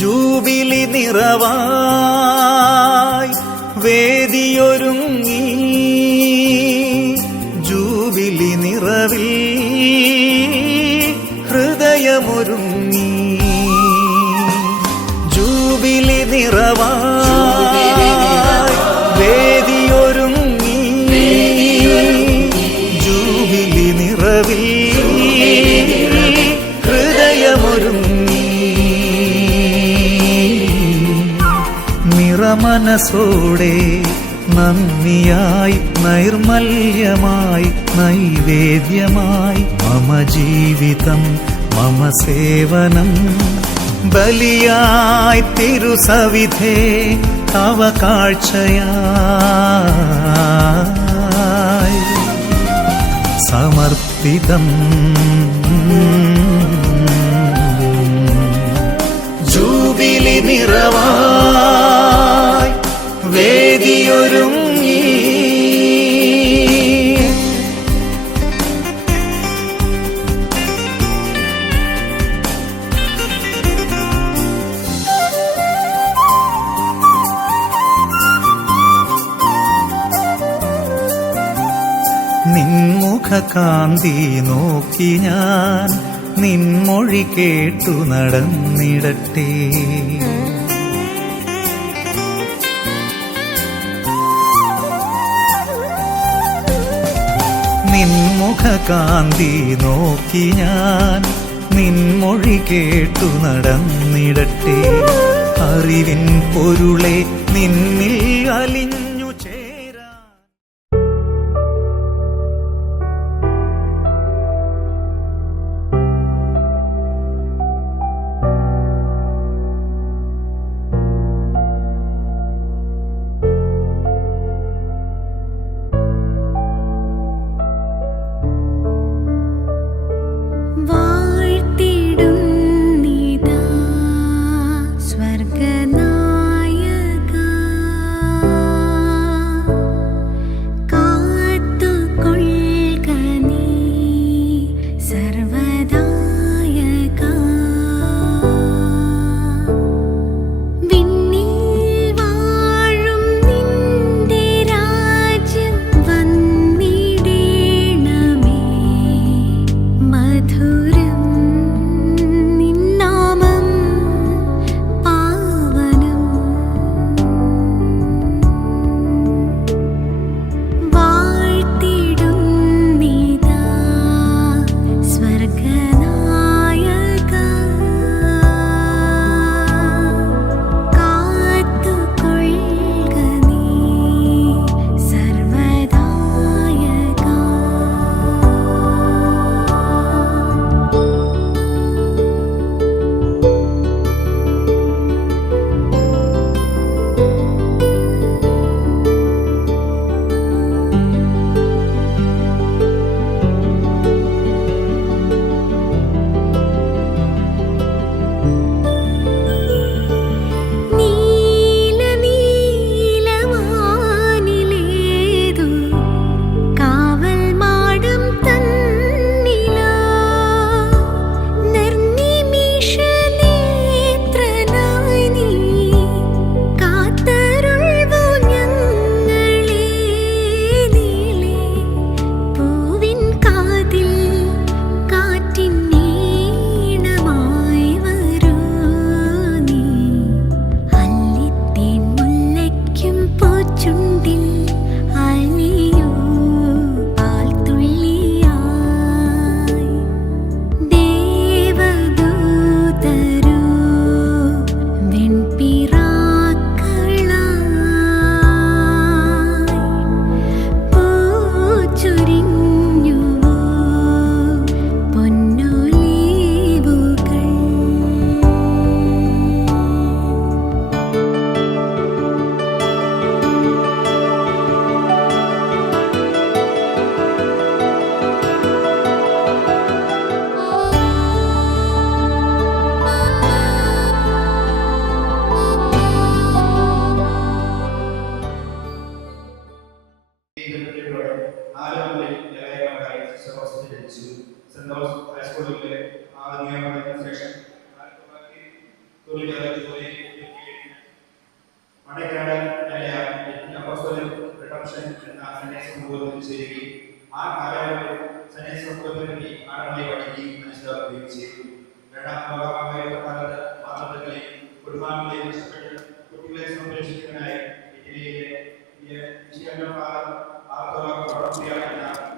Jubilee നിറവായി വേദിയൊരുങ്ങി, jubilee നിറവിൽ ഹൃദയമൊരുങ്ങി, jubilee നിറവായി വേദിയൊരുങ്ങി, jubilee നിറവിൽ ഹൃദയമൊരുങ്ങി. നിറമനസോടെ നന്ദിയായി നൈർമല്യമായി നൈവേദ്യമായി മമ ജീവിതം മമ സേവനം ബലിയായി തിരുസവിധേ തവ കാഴ്ചയായി സമർപ്പിതം. ജൂബിലി നിറവായി വേദിയൊരുങ്ങി, നിൻമുഖകാന്തി നോക്കി ഞാൻ നിൻമൊഴി കേട്ടു നടന്നിടട്ടെ. നിൻമുഖകാന്തി നോക്കി ഞാൻ നിൻമൊഴി കേട്ടു നടന്നിടട്ടെ. അറിവിൻ പൊരുളെ നിന്നിൽ അലിഞ്ഞു ചേരാ. സ്വർഗനായക മടക്കാട് അപ്പോസ്തലൻ റിഡംഷൻ എന്ന സന്യാസ സമൂഹത്തിൽ ചേരുകയും ആ കാലയളവിൽ സന്യാസ സമൂഹത്തെ പറ്റി ആഴമായി പഠിക്കുകയും മനസ്സിലാക്കുകയും ചെയ്തു. രണ്ടാം ലോകമഹായുദ്ധകാലത്ത് മാതൃകളെയും കുടുംബാംഗങ്ങളെയും നഷ്ടപ്പെട്ട് കുട്ടികളെ സംരക്ഷിക്കുന്നതിനായി ഇറ്റലിയിലെ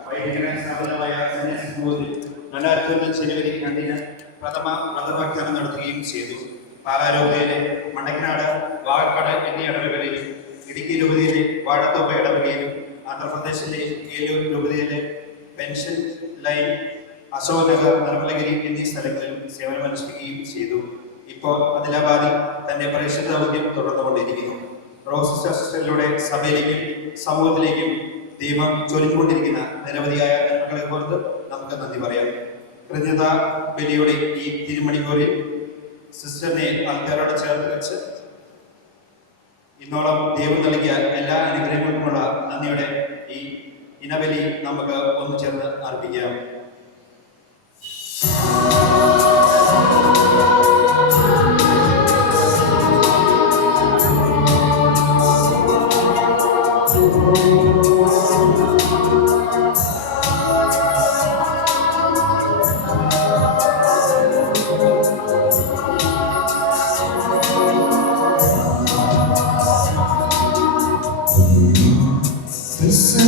വൈദികനായി സ്ഥാപിതമായ സന്യാസ സമൂഹത്തിൽ 2001 ജനുവരി 2 പ്രഥമ വ്രതവാഗ്ദാനം നടത്തുകയും ചെയ്തു. പാലാരൂപതയിലെ മണ്ടക്കനാട്, വാഴക്കാട് എന്നീ ഇടവകളിലും, ഇടുക്കി രൂപതയിലെ വാഴത്തോപ്പ ഇടവകയിലും, ആന്ധ്രാപ്രദേശിലെ ഏലൂർ രൂപതയിലെ പെൻഷൻ ലൈൻ, അശോക് നഗർ, നിർമ്മലഗിരി എന്നീ സ്ഥലങ്ങളിലും സേവനമനുഷ്ഠിക്കുകയും ചെയ്തു. ഇപ്പോൾ ആദിലാബാദിൽ തന്റെ പരിശുദ്ധ ദൗത്യം തുടർന്നുകൊണ്ടിരിക്കുന്നു. റോസ് സിസ്റ്ററിലൂടെ സഭയിലേക്കും സമൂഹത്തിലേക്കും ദൈവം ചൊരിഞ്ഞുകൊണ്ടിരിക്കുന്ന നിരവധിയായ നന്മകളെ ഓർത്ത് നമുക്ക് നന്ദി പറയാം. കൃതജ്ഞതാ ബലിയുടെ ഈ തിരുമണിക്കൂറിൽ സിസ്റ്ററിനെ ആൾക്കാരോട് ചേർത്ത് വെച്ച് ഇന്നോളം ദൈവം നൽകിയ എല്ലാ അനുഗ്രഹങ്ങൾക്കുമുള്ള നന്ദിയുടെ ഈ ഇനബലി നമുക്ക് ഒന്നു ചേർന്ന് അർപ്പിക്കാം. It's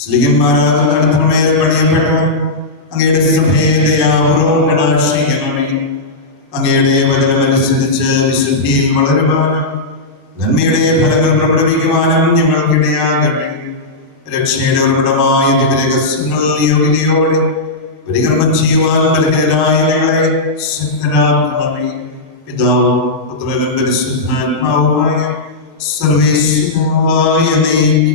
സ്ലിഹന്മാരാകുന്ന നടത്തമേൽ പണിയപ്പെട്ട അങ്ങയുടെ സഭയെ ദയാപൂർവ്വം കടാക്ഷിക്കണമേ. അങ്ങയുടെ വചനമനുസരിച്ച് വിശുദ്ധിയിൽ വളരുവാനും നന്മയുടെ ഫലങ്ങൾ പ്രകടിപ്പിക്കുവാനും ഞങ്ങൾക്കിടയാകട്ടെ. രക്ഷയുടെ ഉൾപ്പെടമായ ദിവ്യരഹസ്യങ്ങൾ യോഗ്യതയോടെ പരികർമ്മം ചെയ്യുവാൻ ബലഹീനരായ ഞങ്ങളെ ശക്തരാക്കണമേ. പിതാവും പുത്രനും പരിശുദ്ധാത്മാവുമായ സർവേശ്വരായ ദൈവം.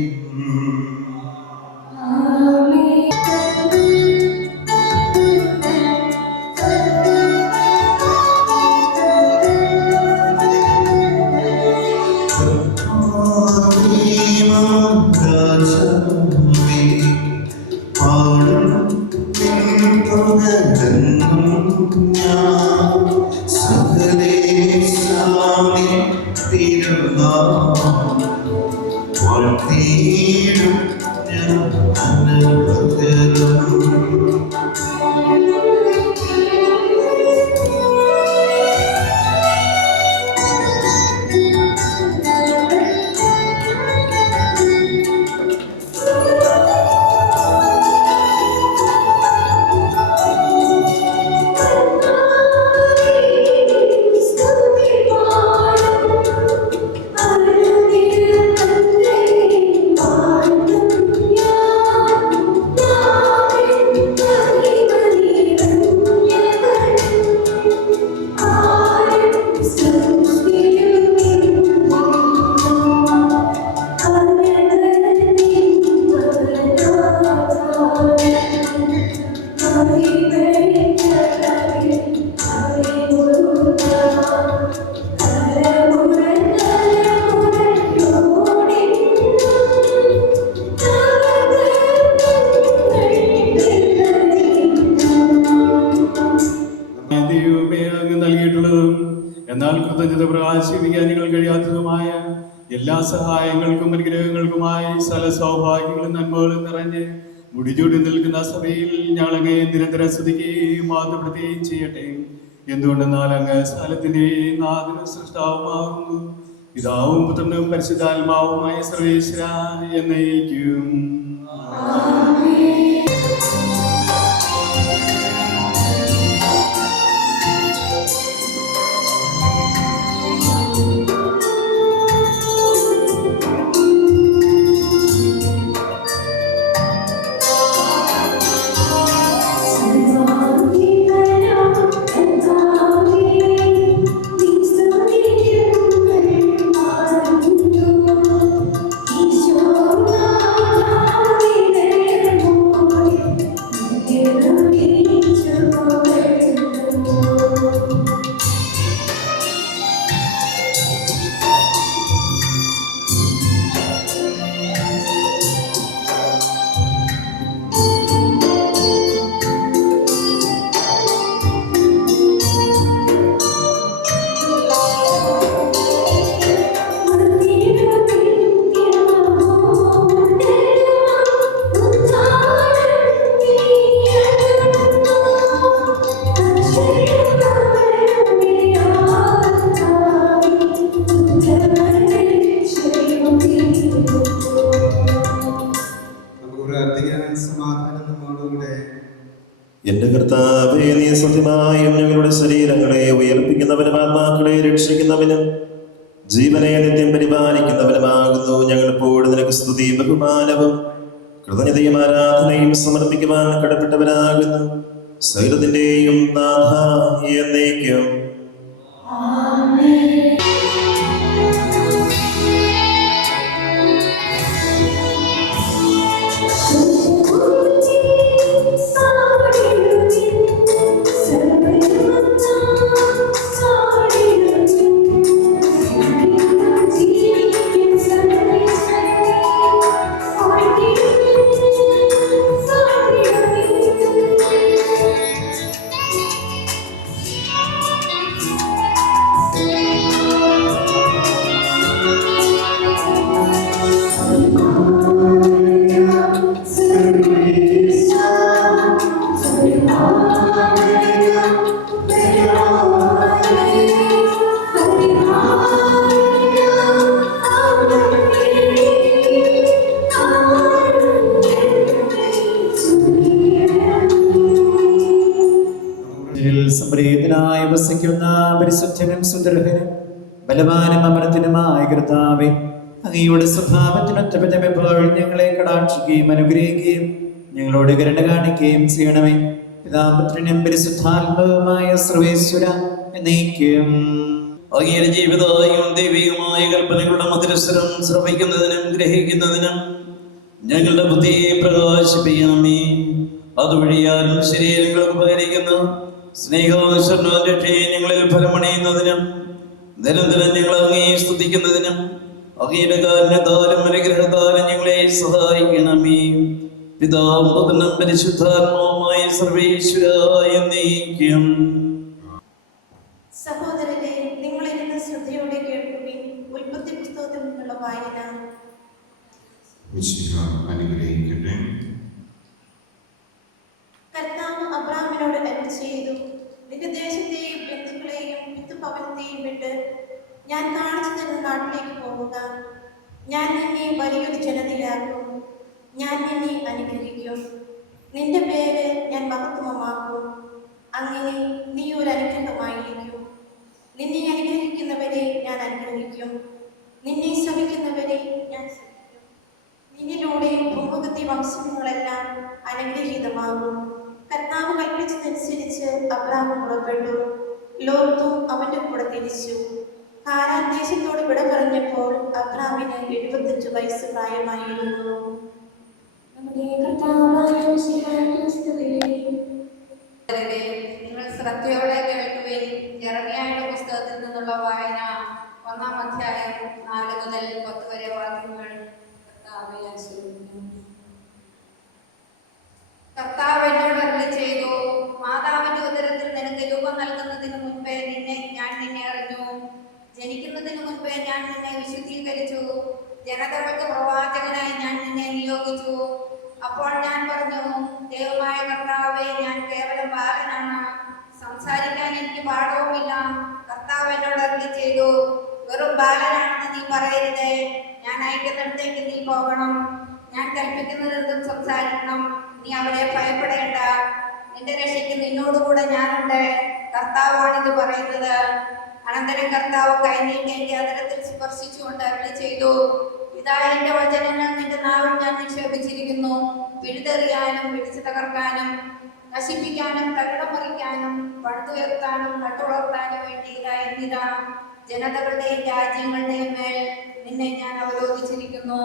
എന്നാൽ കൃതജ്ഞത പ്രകാശിപ്പിക്കാൻ നിങ്ങൾ കഴിയാത്തതുമായ എല്ലാ സഹായങ്ങൾക്കും അനുഗ്രഹങ്ങൾക്കുമായി സകല സൗഭാഗ്യങ്ങളും നന്മകളും നിറഞ്ഞ് മുടിചൂടി നിൽക്കുന്ന സഭയിൽ ഞങ്ങളങ്ങേ നിരന്തരം സ്തുതിക്കുകയും മാതൃപ്പെടുത്തുകയും ചെയ്യട്ടെ. എന്തുകൊണ്ടെന്നാൽ അങ്ങ് സ്ഥലത്തിന്റെയും നാഥനും സൃഷ്ടാവുമാകുന്നു. പിതാവും പുത്രനും പരിശുദ്ധാത്മാവുമായ സർവേശ്വര എന്നേക്കും. എന്റെ കർത്താവേ, നീ സത്യമായും ഞങ്ങളുടെ ശരീരങ്ങളെ ഉയർപ്പിക്കുന്നവനും ആത്മാക്കളെ രക്ഷിക്കുന്നവനും ജീവനെ നിത്യം പരിപാലിക്കുന്നവനുമാകുന്നു. ഞങ്ങൾ എപ്പോഴും നിനക്ക് സ്തുതി ബഹുമാനവും കൃതജ്ഞതയും ആരാധനയും സമർപ്പിക്കുവാൻ കടപ്പെട്ടവരാകുന്നു. സകലത്തിന്റെയും നാഥ എന്നേക്കും. Thank you. നിത്യമായി വസിക്കുന്ന പരിശുദ്ധനും സുദർഹനും ബലവാനും അമരത്തിനുമായ കർത്താവേ, അങ്ങയുടെ സ്വഭാവത്തിനൊത്തപ്പോൾ ഞങ്ങളെ കടാക്ഷിക്കുകയും അനുഗ്രഹിക്കുകയും ഞങ്ങളോട് കരുണ കാണിക്കുകയും ചെയ്യണമേ. പിതാപുത്രനും പരിശുദ്ധാത്മാവുമായ സർവേശ്വര എന്നേക്കും. അങ്ങയുടെ ജീവിതവും ദൈവികമായ കൽപ്പനകളുടെ മധുരസ്വരം ശ്രവിക്കുന്നതിനും ഗ്രഹിക്കുന്നതിനും ഞങ്ങളുടെ ബുദ്ധിയെ പ്രകാശിപ്പിക്കണമേ. അതുവഴിയാലും ശരീരങ്ങൾക്ക് ഉപകരിക്കുന്ന സ്നേഹവും രക്ഷയും ഞങ്ങളിൽ ഫലമണിയുന്നതിനും നിരന്തരം ഞങ്ങൾ അങ്ങയെ സ്തുതിക്കുന്നതിനും അങ്ങയുടെ കാരുണ്യത്താലും അനുഗ്രഹത്താലും ഞങ്ങളെ സഹായിക്കണമേ. പിതാവും പുത്രനും പരിശുദ്ധാത്മാവുമായ സർവേശ്വരായ എന്നേക്കും. സഹോദരരെ, നിങ്ങളിരുന്ന് ശ്രദ്ധയോടെ കേൾക്കുകയും ഉൽപ്പത്തി പുസ്തകത്തിൽ നിന്നുള്ള വായന. അനുഗ്രഹിക്കട്ടെ. കർത്താവ് അബ്രാഹാമിനോട് അരുളി ചെയ്തു, നിന്റെ ദേശത്തെയും ബന്ധുക്കളെയും വിത്തുഭവനത്തെയും വിട്ട് ഞാൻ കാണിച്ചു തരുന്ന നാട്ടിലേക്ക് പോവുക. ഞാൻ നിന്നെ വലിയൊരു ജനതയാക്കും. ഞാൻ നിന്നെ അനുഗ്രഹിക്കും. നിന്റെ പേര് ഞാൻ മഹത്വമാക്കും. അങ്ങനെ നീ ഒരു അനുഗ്രഹമായിരിക്കും. നിന്നെ അനുഗ്രഹിക്കുന്നവരെ ഞാൻ അനുഗ്രഹിക്കും. നിന്നെ ശപിക്കുന്നവരെ ഞാൻ ശപിക്കും. നിന്നിലൂടെ ഭൂമുഖത്തെ വംശങ്ങളെല്ലാം അനുഗ്രഹീതമാകും. കർത്താവ് കൽപ്പിച്ചതനുസരിച്ച് അബ്രാഹാം പുറപ്പെട്ടു. ലോത്തും അവന്റെ കൂടെ തിരിച്ചു. ഹാരാൻ ദേശത്തോട് വിട പറഞ്ഞപ്പോൾ അബ്രാഹാമിന് 75 വയസ്സ് പ്രായമായിരുന്നു. നിങ്ങൾ ശ്രദ്ധയോടെ കേൾക്കുകയും യെരമ്യായുടെ പുസ്തകത്തിൽ നിന്നുള്ള വായന 1-ാം അധ്യായം 4 മുതൽ 10 വരെ വാക്യങ്ങൾ. കർത്താവ് എന്നോട് അരുളി ചെയ്തു, മാതാവിന്റെ ഉദരത്തിൽ നിനക്ക് രൂപം നൽകുന്നതിന് മുൻപേ ഞാൻ നിന്നെ അറിഞ്ഞു. ജനിക്കുന്നതിന് മുൻപേ ഞാൻ നിന്നെ വിശുദ്ധീകരിച്ചു. ജനതകൾക്ക് പ്രവാചകനായി ഞാൻ നിന്നെ നിയോഗിച്ചു. അപ്പോൾ ഞാൻ പറഞ്ഞു, ദൈവമായ കർത്താവേ, ഞാൻ കേവലം ബാലനാണ്, സംസാരിക്കാൻ എനിക്ക് പാഠവുമില്ല. കർത്താവ് എന്നോട് അരുളി ചെയ്തു, വെറും ബാലനാണെന്ന് നീ പറയരുതേ. ഞാൻ അയക്കുന്നിടത്തേക്ക് നീ പോകണം. ഞാൻ കൽപ്പിക്കുന്നിടത്തും സംസാരിക്കണം. നീ അവരെ ഭയപ്പെടേണ്ട. നിന്റെ രക്ഷയ്ക്ക് നിന്നോടുകൂടെ ഞാനുണ്ട്. കർത്താവാണിത് പറയുന്നത്. അനന്തരം കർത്താവ് കൈനീട്ടി എന്റെ അതിരത്തിൽ സ്പർശിച്ചുകൊണ്ട് അരുളി ചെയ്തു, ഇതാ എന്റെ വചനങ്ങൾ നിന്റെ നാവിൽ ഞാൻ നിക്ഷേപിച്ചിരിക്കുന്നു. പിഴുതെറിയാനും പിടിച്ചു തകർക്കാനും നശിപ്പിക്കാനും തകിടം മറിക്കാനും പടുത്തുയർത്താനും നട്ടുളർത്താനും വേണ്ടി ഇതാ ജനതകളുടെയും രാജ്യങ്ങളുടെയും മേൽ നിന്നെ ഞാൻ അവരോധിച്ചിരിക്കുന്നു.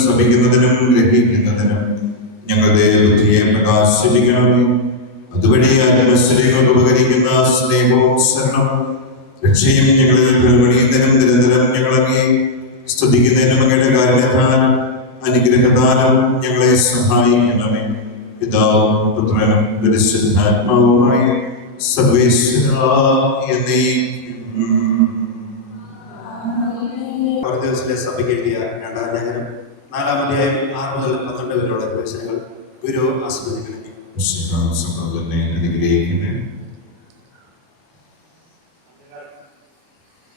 ശ്രമിക്കുന്നതിനും ഗ്രഹിക്കുന്നതിനും ഞങ്ങളുടെ ബുദ്ധിയെ പ്രകാശിപ്പിക്കണമേ. അതുവഴി ഇതുവഴി ആത്മശ്വരങ്ങൾക്ക് ഉപകരിക്കുന്ന സ്നേഹവും ശരണം രക്ഷയും ഞങ്ങളിൽ പ്രകടിക്കുന്നതിനും നിരന്തരം ഞങ്ങളങ്ങേ സ്തുതിക്കുന്നതിനും അങ്ങയുടെ കാരുണ്യത്താൽ അനുഗ്രഹത്താലും ഞങ്ങളെ സഹായിക്കണമേ. പിതാവും പുത്രനും പരിശുദ്ധാത്മാവുമായ സർവേശ്വരാ എന്നേക്കും. ദിവസത്തെ സഭയ്ക്ക് എഴുതിയ രണ്ടാം ലേഖനം 4-ാം അധ്യായം 6 മുതൽ 12 വരെയുള്ള വചനങ്ങൾ ഗുരു ആസ്വദിക്കണം.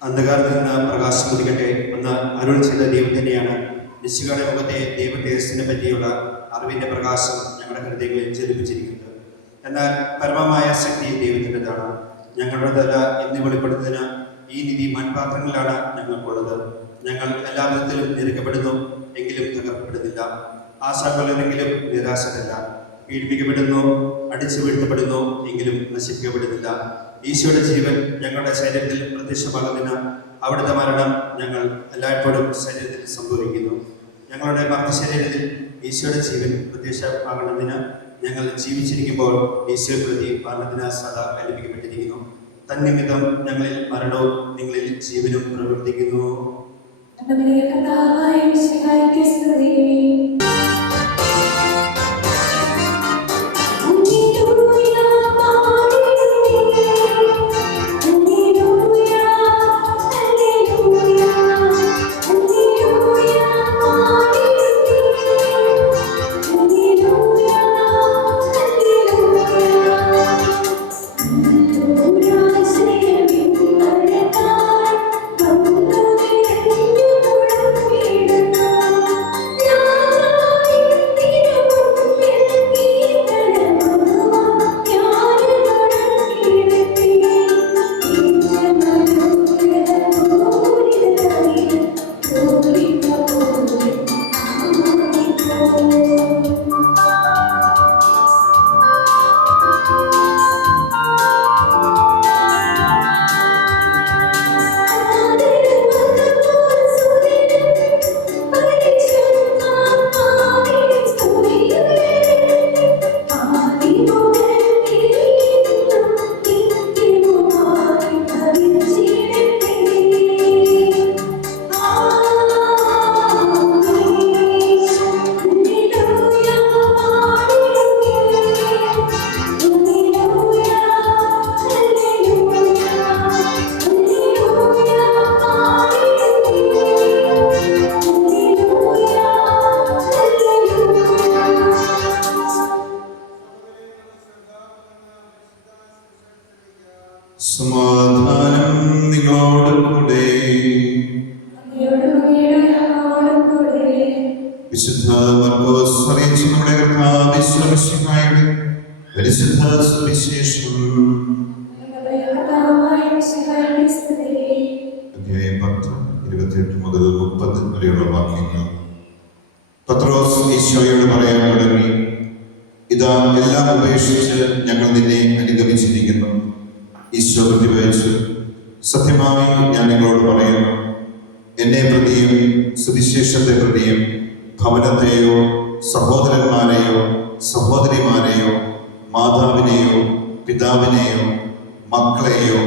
അന്ധകാരത്തിൽ നിന്ന് പ്രകാശം ഉദിക്കട്ടെ എന്ന് അരുൾ ചെയ്ത ദൈവം തന്നെയാണ് നിശ്ചികളുടെ മുഖത്തെ ദൈവതേജസ്സിനെ പറ്റിയുള്ള അറിവിന്റെ പ്രകാശം ഞങ്ങളുടെ ഹൃദയങ്ങളിൽ ജ്വലിപ്പിച്ചിരിക്കുന്നത്. എന്നാൽ പരമമായ ശക്തി ദൈവത്തിൻ്റെതാണ്. ഞങ്ങളുടേതല്ല എന്ന് വെളിപ്പെടുത്തുന്നതിന് ഈ നിധി മൺപാത്രങ്ങളിലാണ് ഞങ്ങൾക്കുള്ളത്. ഞങ്ങൾ എല്ലാ വിധത്തിലും നിരക്കപ്പെടുന്നു, എങ്കിലും തകർക്കപ്പെടുന്നില്ല. ആശാകുലരെങ്കിലും നിരാശരല്ല. പീഡിപ്പിക്കപ്പെടുന്നു, അടിച്ചു വീഴ്ത്തപ്പെടുന്നു, എങ്കിലും നശിപ്പിക്കപ്പെടുന്നില്ല. ഈശോയുടെ ജീവൻ ഞങ്ങളുടെ ശരീരത്തിൽ പ്രത്യക്ഷമാകുന്നതിന് അവിടുത്തെ മരണം ഞങ്ങൾ എല്ലായ്പ്പോഴും ശരീരത്തിൽ സംഭവിക്കുന്നു. ഞങ്ങളുടെ മർത്തശരീരത്തിൽ ഈശോയുടെ ജീവൻ പ്രത്യക്ഷമാകണമെന്ന് ഞങ്ങൾ ജീവിച്ചിരിക്കുമ്പോൾ ഈശോയെ പ്രതി മരണത്തിന് സദാ കൽപ്പിക്കപ്പെട്ടിരിക്കുന്നു. തന്നിമിത്തം ഞങ്ങളിൽ മരണവും നിങ്ങളിൽ ജീവനും പ്രവർത്തിക്കുന്നു. സമാധാനം നിങ്ങളോട് കൂടെ. വിശുദ്ധ മർക്കോസ് അറിയിച്ച നമ്മുടെ കർത്താവ് ഈശോമിശിഹായുടെ പരിശുദ്ധ സുവിശേഷം അധ്യായം 10 28 മുതൽ 30 വരെയുള്ള വാക്യങ്ങൾ. പത്രോസ് ഈശോയോട് പറയാൻ തുടങ്ങി, ഇതാ എല്ലാം ഉപേക്ഷിച്ച് ഞങ്ങൾ നിന്നെ അനുഗമിച്ചിരിക്കുന്നു. ഈശോ പ്രതിഭവിച്ചു, സത്യമായി ഞാൻ നിങ്ങളോട് പറയുന്നു, എന്നെ പ്രതിയും സുവിശേഷത്തെ പ്രതിയും ഭവനത്തെയോ സഹോദരന്മാരെയോ സഹോദരിമാരെയോ മാതാവിനെയോ പിതാവിനെയോ മക്കളെയോ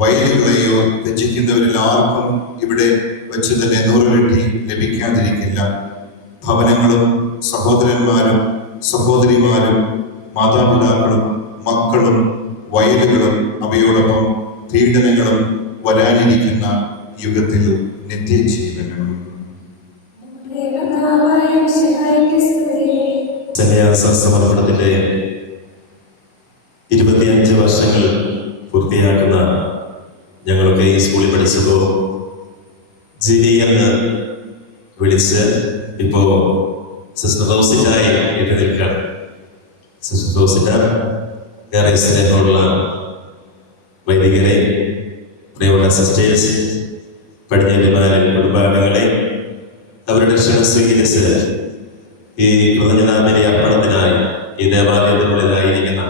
വയലുകളെയോ ത്യജിക്കുന്നവരിൽ ആർക്കും ഇവിടെ വെച്ച് തന്നെ 100 ഇരട്ടി ലഭിക്കാതിരിക്കില്ല. ഭവനങ്ങളും സഹോദരന്മാരും സഹോദരിമാരും മാതാപിതാക്കളും മക്കളും വയലുകളും അവയോടൊപ്പം പീഡനങ്ങളും വരാനിരിക്കുന്ന യുഗത്തിൽ നിത്യജീവനും. സമർപ്പണത്തിന്റെ 25 വർഷങ്ങൾ പൂർത്തിയാക്കുന്ന ഞങ്ങളൊക്കെ ഈ സ്കൂളിൽ പഠിച്ചപ്പോൾ ജിനി എന്ന് വിളിച്ച് ഇപ്പോ സിസ്റ്റർ റോസിറ്റായി ഇട്ട് നിൽക്കുകയാണ്. സിസ്റ്റർ റോസിറ്റ ഏറെ സ്നേഹമുള്ള വൈദികരെ, പ്രിയമുള്ള സിസ്റ്റേഴ്സ്, പടിഞ്ഞാറ്റുമാരെ, കുടുംബാംഗങ്ങളെ, അവരുടെ ക്ഷണം സ്വീകരിച്ച് ഈ കൃതജ്ഞതാബലി അർപ്പണത്തിനായി ഈ ദേവാലയത്തിനുള്ളിലായിരിക്കുന്ന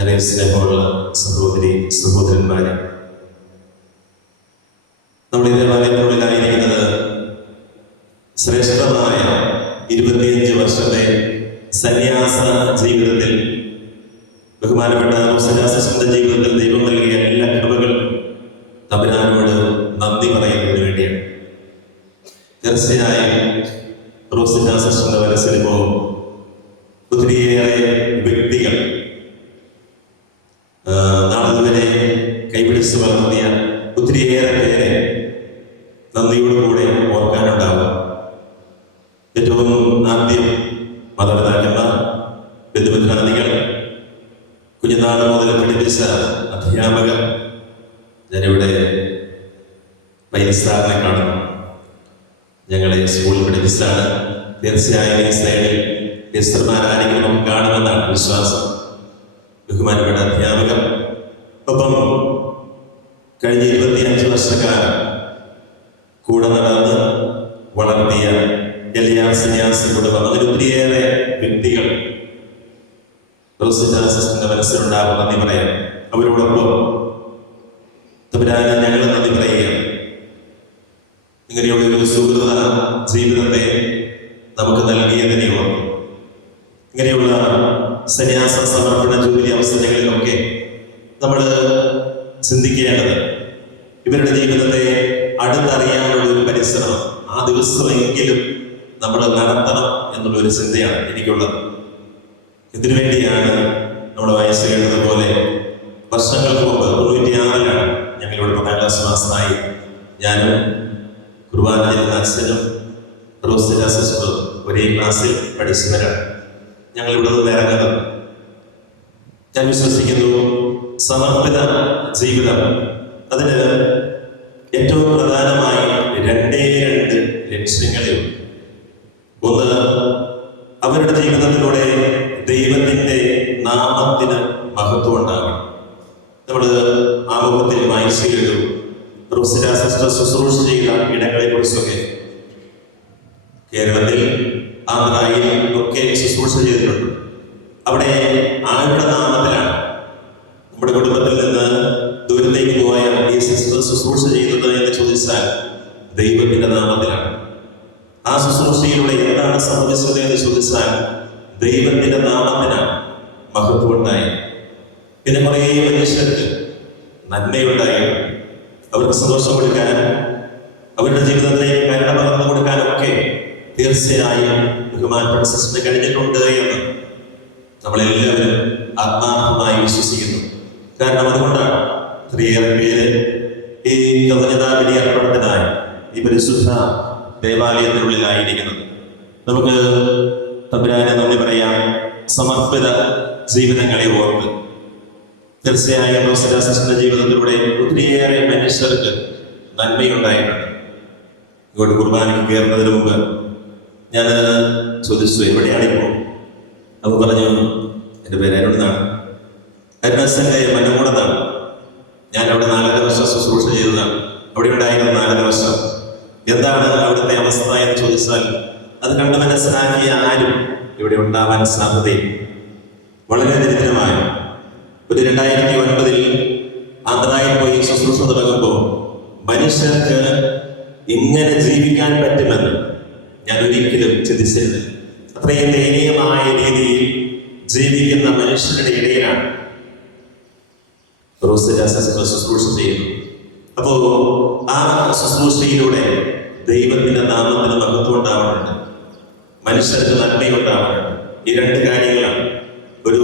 ഏറെ സ്നേഹമുള്ള സഹോദരി സഹോദരന്മാരെ, നമ്മൾ ഈ ദേവാലയത്തിനുള്ളിലായിരിക്കുന്നത് ശ്രേഷ്ഠമായ 25 വർഷത്തെ സന്യാസ ജീവിതത്തിൽ ബഹുമാനപ്പെട്ട റോസജാസിന്റെ ജീവിതത്തിൽ ദൈവം നൽകിയ എല്ലാ കൃപകളും തമ്പുരാനോട് നന്ദി പറയുന്നതിന് വേണ്ടിയാണ്. തീർച്ചയായും റോസജാസിന്റെ മനസ്സിലിപ്പോ ഒത്തിരിയേറെ വ്യക്തികൾ നാളിതുവരെ കൈപിടിച്ച് വളർത്തിയ ഒത്തിരിയേറെ പേരെ നന്ദിയോടുകൂടെ ഓർക്കാനുണ്ടാവും. ഏറ്റവും ആദ്യം മാതാപിതാക്കന്മാർ, ബന്ധുമിത്രാദികൾ, കുഞ്ഞുനാൾ മുതൽ പഠിപ്പിച്ച അധ്യാപകർ. ഞാനിവിടെ വൈദ്യസാറിനെ കാണുന്നു. ഞങ്ങളെ സ്കൂളിൽ പഠിപ്പിച്ചാണ്. തീർച്ചയായും ഈ സൈഡിൽ ടീച്ചർമാരാരെങ്കിലും നമുക്ക് കാണുമെന്നാണ് വിശ്വാസം. ബഹുമാനപ്പെട്ട അധ്യാപകർ, ഒപ്പം കഴിഞ്ഞ 25 വർഷക്കാലം കൂടെ നടന്ന് വളർത്തിയ എല്ലാ സന്യാസി കുടുംബം, അങ്ങനെ ഒത്തിരിയേറെ വ്യക്തികൾ റോസജാസിന്റെ മനസ്സിലുണ്ടാകും നന്ദി പറയാം. അവരോടൊപ്പം തമ്പുരാനെ ഞങ്ങൾ നന്ദി പറയുകയാണ്. ഇങ്ങനെയുള്ള ഒരു സുഹൃത ജീവിതത്തെ നമുക്ക് നൽകിയതിനെ ഓർക്കും. ഇങ്ങനെയുള്ള സന്യാസ സമർപ്പണ ജൂബിലി അവസരങ്ങളിലൊക്കെ നമ്മൾ ചിന്തിക്കേണ്ടത് ഇവരുടെ ജീവിതത്തെ അടുത്തറിയാനുള്ള ഒരു പരിശ്രമം ആ ദിവസമെങ്കിലും നമ്മൾ നടത്തണം എന്നുള്ള ഒരു ചിന്തയാണ് എനിക്കുള്ളത്. ഇതിനു വേണ്ടിയാണ് നമ്മുടെ വയസ്സ് കേട്ടതുപോലെ വർഷങ്ങൾക്ക് മുമ്പ് 96-ലാണ് ഞങ്ങളിവിടെ 10ാം ക്ലാസ് പാസ്സായി. ഞാനും കുർബാന ചെല്ലുന്ന അച്ഛനും റോസജ സിസ്റ്ററും ഒരേ ക്ലാസ്സിൽ പഠിച്ചവരാണ്. ഞങ്ങൾ ഇവിടെ നിന്ന് ഇറങ്ങുന്നത്. ഞാൻ വിശ്വസിക്കുന്നു സമർപ്പിത ജീവിതം അതിന് ഏറ്റവും പ്രധാനമായി 2 ലക്ഷ്യങ്ങളേ ഉള്ളൂ. ഒന്ന്, അവരുടെ ജീവിതത്തിലൂടെ ദൈവത്തിന്റെ നാമത്തിന് മഹത്വം ഉണ്ടാകണം. നമ്മൾ ആമുഖത്തിൽ വായിച്ചു കേട്ടു റോസജ സിസ്റ്റർ ശുശ്രൂഷ ചെയ്ത ഇടങ്ങളെ കുറിച്ചൊക്കെ. കേരളത്തിൽ, ആന്ധ്രയിൽ ഒക്കെ ശുശ്രൂഷ ചെയ്തിട്ടുണ്ട്. അവിടെ ആരുടെ നാമത്തിലാണ്? നമ്മുടെ കുടുംബത്തിൽ നിന്ന് ദൂരത്തേക്ക് പോയ ഈ സിസ്റ്റർ ശുശ്രൂഷ ചെയ്തത് എന്ന് ചോദിച്ചാൽ ദൈവത്തിന്റെ നാമത്തിലാണ്. ആ ശുശ്രൂഷയിലൂടെ എന്താണ് സംഭവിച്ചത് എന്ന് ചോദിച്ചാൽ ദൈവത്തിന്റെ നാമത്തിനാണ് മഹത്വം ഉണ്ടായി. പിന്നെ കുറേ മനുഷ്യർക്ക് നന്മയുണ്ടായി. അവർക്ക് സന്തോഷം കൊടുക്കാൻ, അവരുടെ ജീവിതത്തെ കരുണ പകർന്നു കൊടുക്കാനൊക്കെ തീർച്ചയായും ബഹുമാനപ്പെട്ട സിസ്റ്ററിന് കഴിഞ്ഞിട്ടുണ്ട് എന്ന് നമ്മളെല്ലാവരും ആത്മാർത്ഥമായി വിശ്വസിക്കുന്നു. കാരണം അതുകൊണ്ടാണ് ഒത്തിരിയേറെ പേര് ഈ കൃതജ്ഞതാബലി അർപ്പണത്തിനായി ഈ പരിശുദ്ധ ദേവാലയത്തിനുള്ളിലായിരിക്കുന്നത്. നമുക്ക് തമ്പുരാനെ നന്ദി പറയാം. സമർപ്പിത ജീവിതങ്ങളെ ഓർത്ത് തീർച്ചയായും റോസജ സിസ്റ്ററിന്റെ ജീവിതത്തിലൂടെ ഒത്തിരിയേറെ മനുഷ്യർക്ക് നന്മയുണ്ടായിട്ടുണ്ട്. ഇങ്ങോട്ട് കുർബാനയ്ക്ക് കയറുന്നതിന് മുമ്പ് ഞാൻ ചോദിച്ചു, എവിടെയാണിപ്പോൾ? അപ്പോൾ പറഞ്ഞു, എൻ്റെ പേര് അരുണെന്നാണ്. അരുണാസന്റെ മലമൂടെന്നാണ്. ഞാൻ അവിടെ 4 വർഷം ശുശ്രൂഷ ചെയ്തതാണ്. അവിടെ ഉണ്ടായിരുന്ന 4 വർഷം. എന്താണ് അവിടുത്തെ അവസ്ഥ എന്ന് ചോദിച്ചാൽ അത് കണ്ട് മനസ്സിലാക്കിയ ആരും ഇവിടെ ഉണ്ടാവാൻ സാധ്യതയില്ല. വളരെ ദരിദ്രമായ ഒരു 2009 ആന്ധ്രയിൽ പോയി ശുശ്രൂഷ തുടങ്ങുമ്പോൾ മനുഷ്യർക്ക് ഇങ്ങനെ ജീവിക്കാൻ പറ്റുമെന്ന് ഞാൻ ഒരിക്കലും ചിന്തിച്ചിരുന്നില്ല. അത്രയും ദയനീയമായ രീതിയിൽ ജീവിക്കുന്ന മനുഷ്യരുടെ ഇടയിലാണ് റോസജ സിസ്റ്റർ ശുശ്രൂഷ ചെയ്യുന്നത്. അപ്പോ ആ ശുശ്രൂഷയിലൂടെ ദൈവത്തിന്റെ നാമത്തിന് മഹത്വം ഉണ്ടാവുന്നുണ്ട്, മനുഷ്യർക്ക് നന്മയുണ്ടാവുന്നുണ്ട്. ഈ 2 കാര്യങ്ങളാണ് ഒരു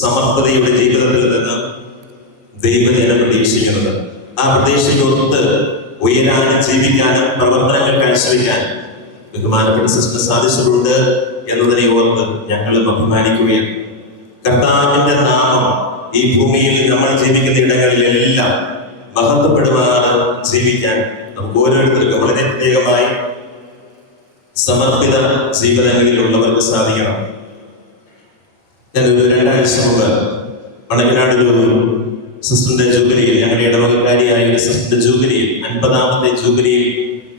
സമർപ്പതയുടെ ജീവിതത്തിൽ നിന്ന് ദൈവജനം പ്രതീക്ഷിക്കുന്നത്. ആ പ്രതീക്ഷയൊത്ത് ഉയരാനും ജീവിക്കാനും പ്രവർത്തനങ്ങൾ കാഴ്ചവെക്കാനും ബഹുമാനപ്പെട്ട സിസ്റ്റർ സാധിച്ചിട്ടുണ്ട് എന്നതിനെ ഓർത്ത് ഞങ്ങളും അഭിമാനിക്കുകയാണ്. കർത്താവിന്റെ നാമം ഈ ഭൂമിയിൽ നമ്മൾ ജീവിക്കുന്ന ഇടങ്ങളിലെല്ലാം മഹത്വപ്പെടുമാറ് ജീവിക്കാൻ നമുക്ക് ഓരോരുത്തർക്കും വളരെ പ്രത്യേകമായി സമർപ്പിത ജീവിതങ്ങളിലുള്ളവർക്ക് സാധിക്കണം. ഞാനൊരു 2 ആഴ്ച മുമ്പ് മണക്കനാടൊരു സിസ്റ്ററിന്റെ ജൂബിലിയിൽ, ഞങ്ങളുടെ ഇടവകക്കാരിയായ ഒരു സിസ്റ്ററിന്റെ ജൂബിലിയിൽ 50ാമത്തെ ജൂബിലിയിൽ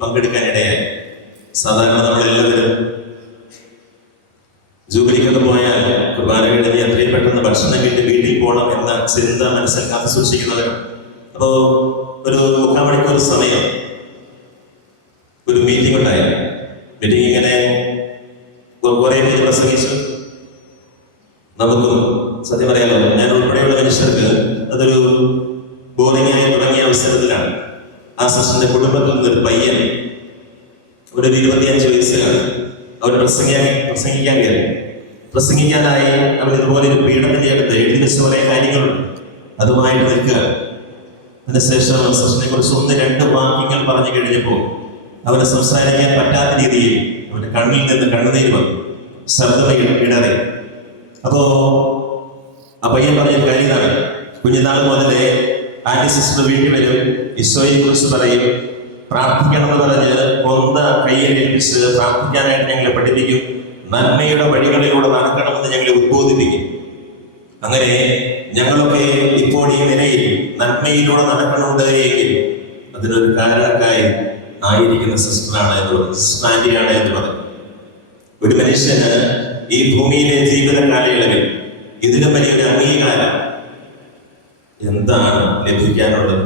പങ്കെടുക്കാൻ ഇടയായി. സാധാരണ നമ്മളെല്ലാവരും ജൂബിലിക്കൊക്കെ പോയാൽ കുർബാന കഴിഞ്ഞ് എത്രയും പെട്ടെന്ന് ഭക്ഷണം കിട്ടി വീട്ടിൽ പോകണം എന്ന ചിന്ത മനസ്സിൽ കാത്തു സൂക്ഷിക്കുന്നവർ. അപ്പോ ഒരു 3/4 മണിക്കൂർ സമയം ഒരു മീറ്റിംഗ് ഉണ്ടായി. മീറ്റിംഗ് ഇങ്ങനെ കുറെ പേര് പ്രസംഗിച്ചു. നമുക്കും സത്യം പറയാലോ, ഞാൻ ഉൾപ്പെടെയുള്ള മനുഷ്യർക്ക് അതൊരു ബോറിംഗ് ആയി തുടങ്ങിയ അവസരത്തിലാണ് ആ സിസ്റ്ററിന്റെ കുടുംബത്തിൽ നിന്നൊരു പയ്യൻ, ഒരു 25 വയസ്സുകാരൻ, അവർ പ്രസംഗിക്കാൻ കയറി. പ്രസംഗിക്കാനായി അവർ ഇതുപോലെ ഒരു പീഠത്തിന്റെ അടുത്ത് എഴുതി വെച്ച കുറേ കാര്യങ്ങളുണ്ട്, അതുമായിട്ട് നിൽക്കുക. അതിനുശേഷം സിസ്റ്ററിനെ കുറിച്ച് 1-2 വാക്യങ്ങൾ പറഞ്ഞു കഴിഞ്ഞപ്പോൾ അവന് സംസാരിക്കാൻ പറ്റാത്ത രീതിയിൽ അവന്റെ കണ്ണിൽ നിന്ന് കണ്ണുനീര് വന്നു, ശബ്ദം ഇടറി. അപ്പോ ആ പയ്യൻ പറഞ്ഞ കാര്യം ഇതാണ്: കുഞ്ഞുനാൾ മുതലേ ആന്റി സിസ്റ്റർ വീട്ടിൽ വരും, ഈശോയെ കുറിച്ച് പറയും, പ്രാർത്ഥിക്കണമെന്ന് പറഞ്ഞ് കൊന്ത കയ്യിൽ ഏൽപ്പിച്ച് പ്രാർത്ഥിക്കാനായിട്ട് ഞങ്ങളെ പഠിപ്പിക്കും, നന്മയുടെ വഴികളിലൂടെ നടക്കണമെന്ന് ഞങ്ങളെ ഉദ്ബോധിപ്പിക്കും. അങ്ങനെ ഞങ്ങളൊക്കെ ഇപ്പോൾ ഈ നിലയിൽ നന്മയിലൂടെ നടക്കണുണ്ട് എങ്കിൽ അതിനൊരു കാരണക്കായി ആയിരിക്കുന്ന സിസ്റ്ററാണ് എന്നുള്ളത്, സിസ്റ്റർ ആന്റിയാണ് എന്നുള്ളത്. ഒരു മനുഷ്യന് ഈ ഭൂമിയിലെ ജീവിത കാലയളവിൽ ഇതിലും വലിയൊരു അംഗീകാരം എന്താണ് ലഭിക്കാനുള്ളത്?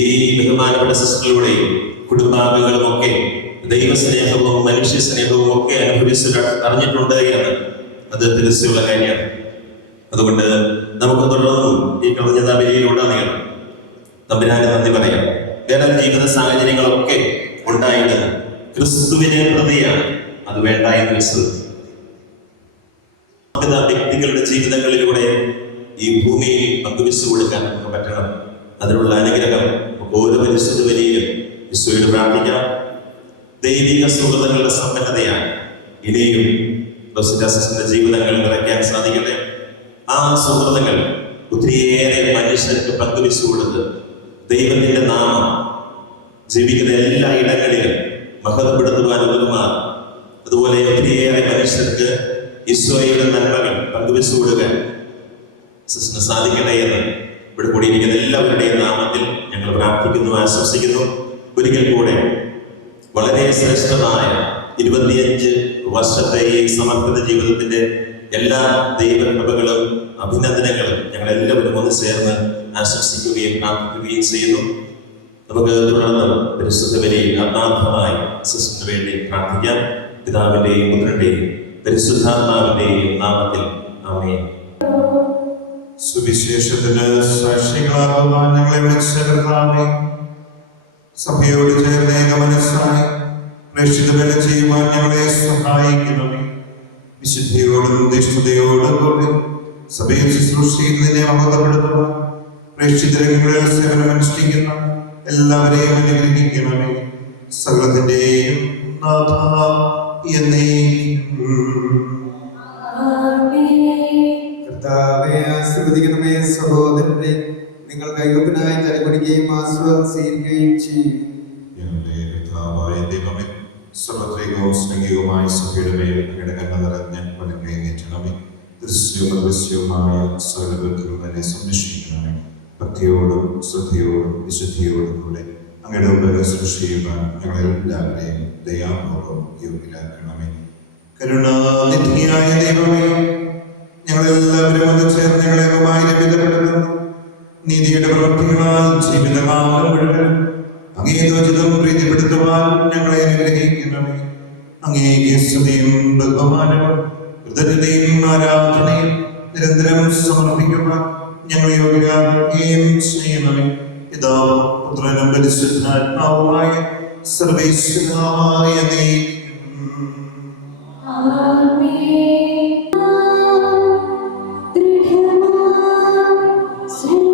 ഈ ബഹുമാനപ്പെട്ട സിസ്റ്ററിലൂടെയും കുടുംബാംഗങ്ങളും ഒക്കെ ദൈവസ്നേഹവും മനുഷ്യ സ്നേഹവും ഒക്കെ അറിഞ്ഞിട്ടുണ്ട് എന്ന് അത് തിരിച്ചുള്ള കാര്യമാണ്. അതുകൊണ്ട് നമുക്ക് തുടർന്നും ഈ കൃതജ്ഞത ബലിയിലൂടെ നീളം തമ്പുരാന് നന്ദി പറയാം. വേറെ ജീവിത സാഹചര്യങ്ങളൊക്കെ ഉണ്ടായിട്ട് ക്രിസ്തുവിനെ പ്രതിയാണ് അത് വേണ്ട എന്ന് വെച്ചത്. വ്യക്തികളുടെ ജീവിതങ്ങളിലൂടെ ഈ ഭൂമിയിൽ പങ്കുവെച്ചു കൊടുക്കാൻ നമുക്ക് പറ്റണം. അതിനുള്ള അനുഗ്രഹം ഓരോ പരിശുദ്ധ ബലിയിലും ഈശോയോട് പ്രാർത്ഥിക്കാം. ദൈവിക സുഹൃതങ്ങളുടെ സമ്പന്നതയാണ് ഇനിയും റോസിന്റെ ജീവിതങ്ങൾ നിറയ്ക്കാൻ സാധിക്കട്ടെ. ആ സുഹൃതങ്ങൾ ഒത്തിരിയേറെ മനുഷ്യർക്ക് പങ്കുവെച്ചു കൊടുത്ത് ദൈവത്തിന്റെ നാമം ജീവിക്കുന്ന എല്ലാ ഇടങ്ങളിലും മഹത്വപ്പെടുത്തുവാൻ ഉതകുമാർ. അതുപോലെ ഒത്തിരിയേറെ മനുഷ്യർക്ക് ഈശോയുടെ നന്മകൾ പങ്കുവെച്ചു കൊടുക്കാൻ സിസ്റ്ററിന് സാധിക്കട്ടെ എന്ന് ഇവിടെ കൂടിയിരിക്കുന്ന എല്ലാവരുടെയും നാമത്തിൽ ഞങ്ങൾ പ്രാർത്ഥിക്കുന്നു, ആശംസിക്കുന്നു. ഒരിക്കൽ കൂടെ വളരെ ശ്രേഷ്ഠമായ 25 വർഷത്തെ ഈ സമർപ്പിത ജീവിതത്തിന്റെ എല്ലാ ദൈവകൃപകളും അഭിനന്ദനങ്ങളും ഞങ്ങൾ എല്ലാവരും ഒന്ന് ചേർന്ന് ആശംസിക്കുകയും പ്രാർത്ഥിക്കുകയും ചെയ്യുന്നു. നമുക്ക് തുടർന്ന് പരിശുദ്ധ ബലിയിൽ ആത്മാർത്ഥമായി സിസ്റ്ററിന് വേണ്ടി പ്രാർത്ഥിക്കാം. പിതാവിന്റെയും പുത്രന്റെയും പരിശുദ്ധാത്മാവിന്റെയും നാമത്തിൽ ആമേൻ. സുവിശേഷത്തിന് സാക്ഷികളാകുവാൻ ഞങ്ങളെ വിളിച്ച കർത്താവേ, സഭയോട് ചേർന്ന് ഏകമനസ്സായി പ്രേക്ഷിത ബലി ചെയ്യുവാൻ ഞങ്ങളെ സഹായിക്കണമേ. വിശുദ്ധിയോടും നിഷ്ഠതയോടും കൂടി സഭയിൽ ശുശ്രൂഷ ചെയ്തതിനെ മഹത്വപ്പെടുത്തുവാൻ പ്രേക്ഷിതരംഗങ്ങളിൽ സേവനമനുഷ്ഠിക്കുന്ന എല്ലാവരെയും അനുഗ്രഹിക്കണമേ. സകലത്തിന്റെയും നാഥ എന്നേക്കും. കർത്താവേ, ആശീർവദിക്കണമേ. സഹോദരനെ നിങ്ങൾ കൈവപ്പിനായി തലകുടിക്കുകയും ആശീർവാദം സ്വീകരിക്കുകയും ചെയ്യും. ഞങ്ങളുടെ കർത്താവായ ദൈവമേ, സർവ്വത്രികവും സ്നേഹികവുമായ സഭയുടെ മേൽ അങ്ങയുടെ കരുണ നിറഞ്ഞ വലം കൈ നീട്ടണമേ. ദൃശ്യവും അദൃശ്യവുമായ സകല ബന്ധങ്ങളും തന്നെ സംരക്ഷിക്കണമേ. ഭക്തിയോടും ശ്രദ്ധയോടും വിശുദ്ധിയോടും കൂടെ അങ്ങയുടെ ഉപകാരം സൃഷ്ടിക്കുവാൻ ഞങ്ങളെല്ലാവരെയും ദയാപൂർവ്വം യോഗ്യരാക്കണമേ. കരുണാനിധിയായ ദൈവമേ, ഞങ്ങളെല്ലാവരും ഒന്ന് ചേർന്ന് ഞങ്ങളെ ലഭ്യതപ്പെടുത്തുന്നു. നീതിയുടെ പ്രവൃത്തികളാൽ ജീവിതകാലം മുഴുവൻ അങ്ങേതോചിതം പ്രീതിപ്പെടുത്തുവാൻ ഞങ്ങളെ അനുഗ്രഹിക്കണമേ. അങ്ങേക്ക് സ്തുതിയും ബഹുമാനവും കൃതജ്ഞതയും ആരാധനയും നിരന്തരം സമർപ്പിക്കുവാൻ ഞങ്ങളെ യോഗ്യരാക്കുകയും ചെയ്യണമേ. പിതാവും പുത്രനും പരിശുദ്ധാത്മാവുമായ സർവേശ്വരായ ദൈവം. See